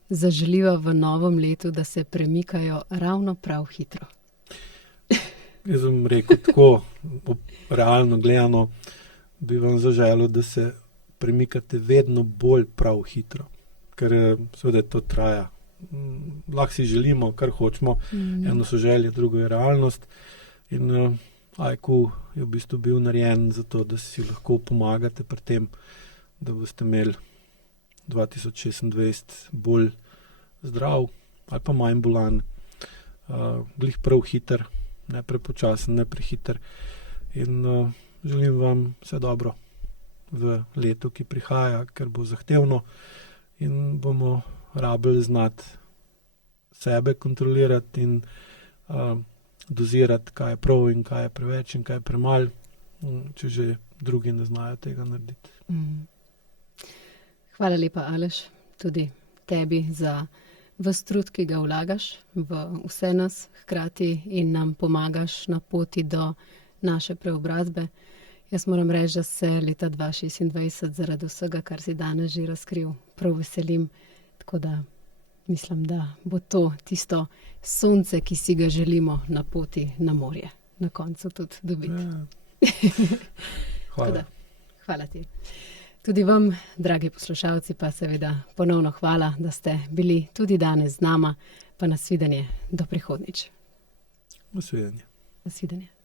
zaželiva v novem letu, da se premikajo ravno prav hitro. Jaz bom rekel tako, realno gledano, bi vam zaželil, da se premikate vedno bolj prav hitro. ker seveda to traja. Lahko si želimo, kar hočemo, eno so želje, drugo je realnost. In AEQ je v bistvu bil narejen zato, da si lahko pomagate pri tem, da boste imeli 2026 bolj zdrav ali pa manj bolan, glih prav hiter, ne prepočasen, ne prehiter. In želim vam vse dobro v letu, ki prihaja, ker bo zahtevno in bomo rabili znati sebe kontrolirati in dozirati, kaj je prav in kaj je preveč in kaj je premalo, če že drugi ne znajo tega narediti. Hvala lepa, Aleš, tudi tebi za ves trud, ki ga vlagaš v vse nas hkrati in nam pomagaš na poti do naše preobrazbe. Jaz moram reči, da se leta 2026 zaradi vsega, kar si danes že razkril, prav veselim. Tako da mislim, da bo to tisto sonce, ki si ga želimo na poti na morje. Na koncu tudi dobiti. Hvala. Hvala ti. Tudi vam, dragi poslušalci, pa seveda ponovno hvala, da ste bili tudi danes z nama. Pa nasvidenje do prihodnjič. Nasvidenje. Nasvidenje.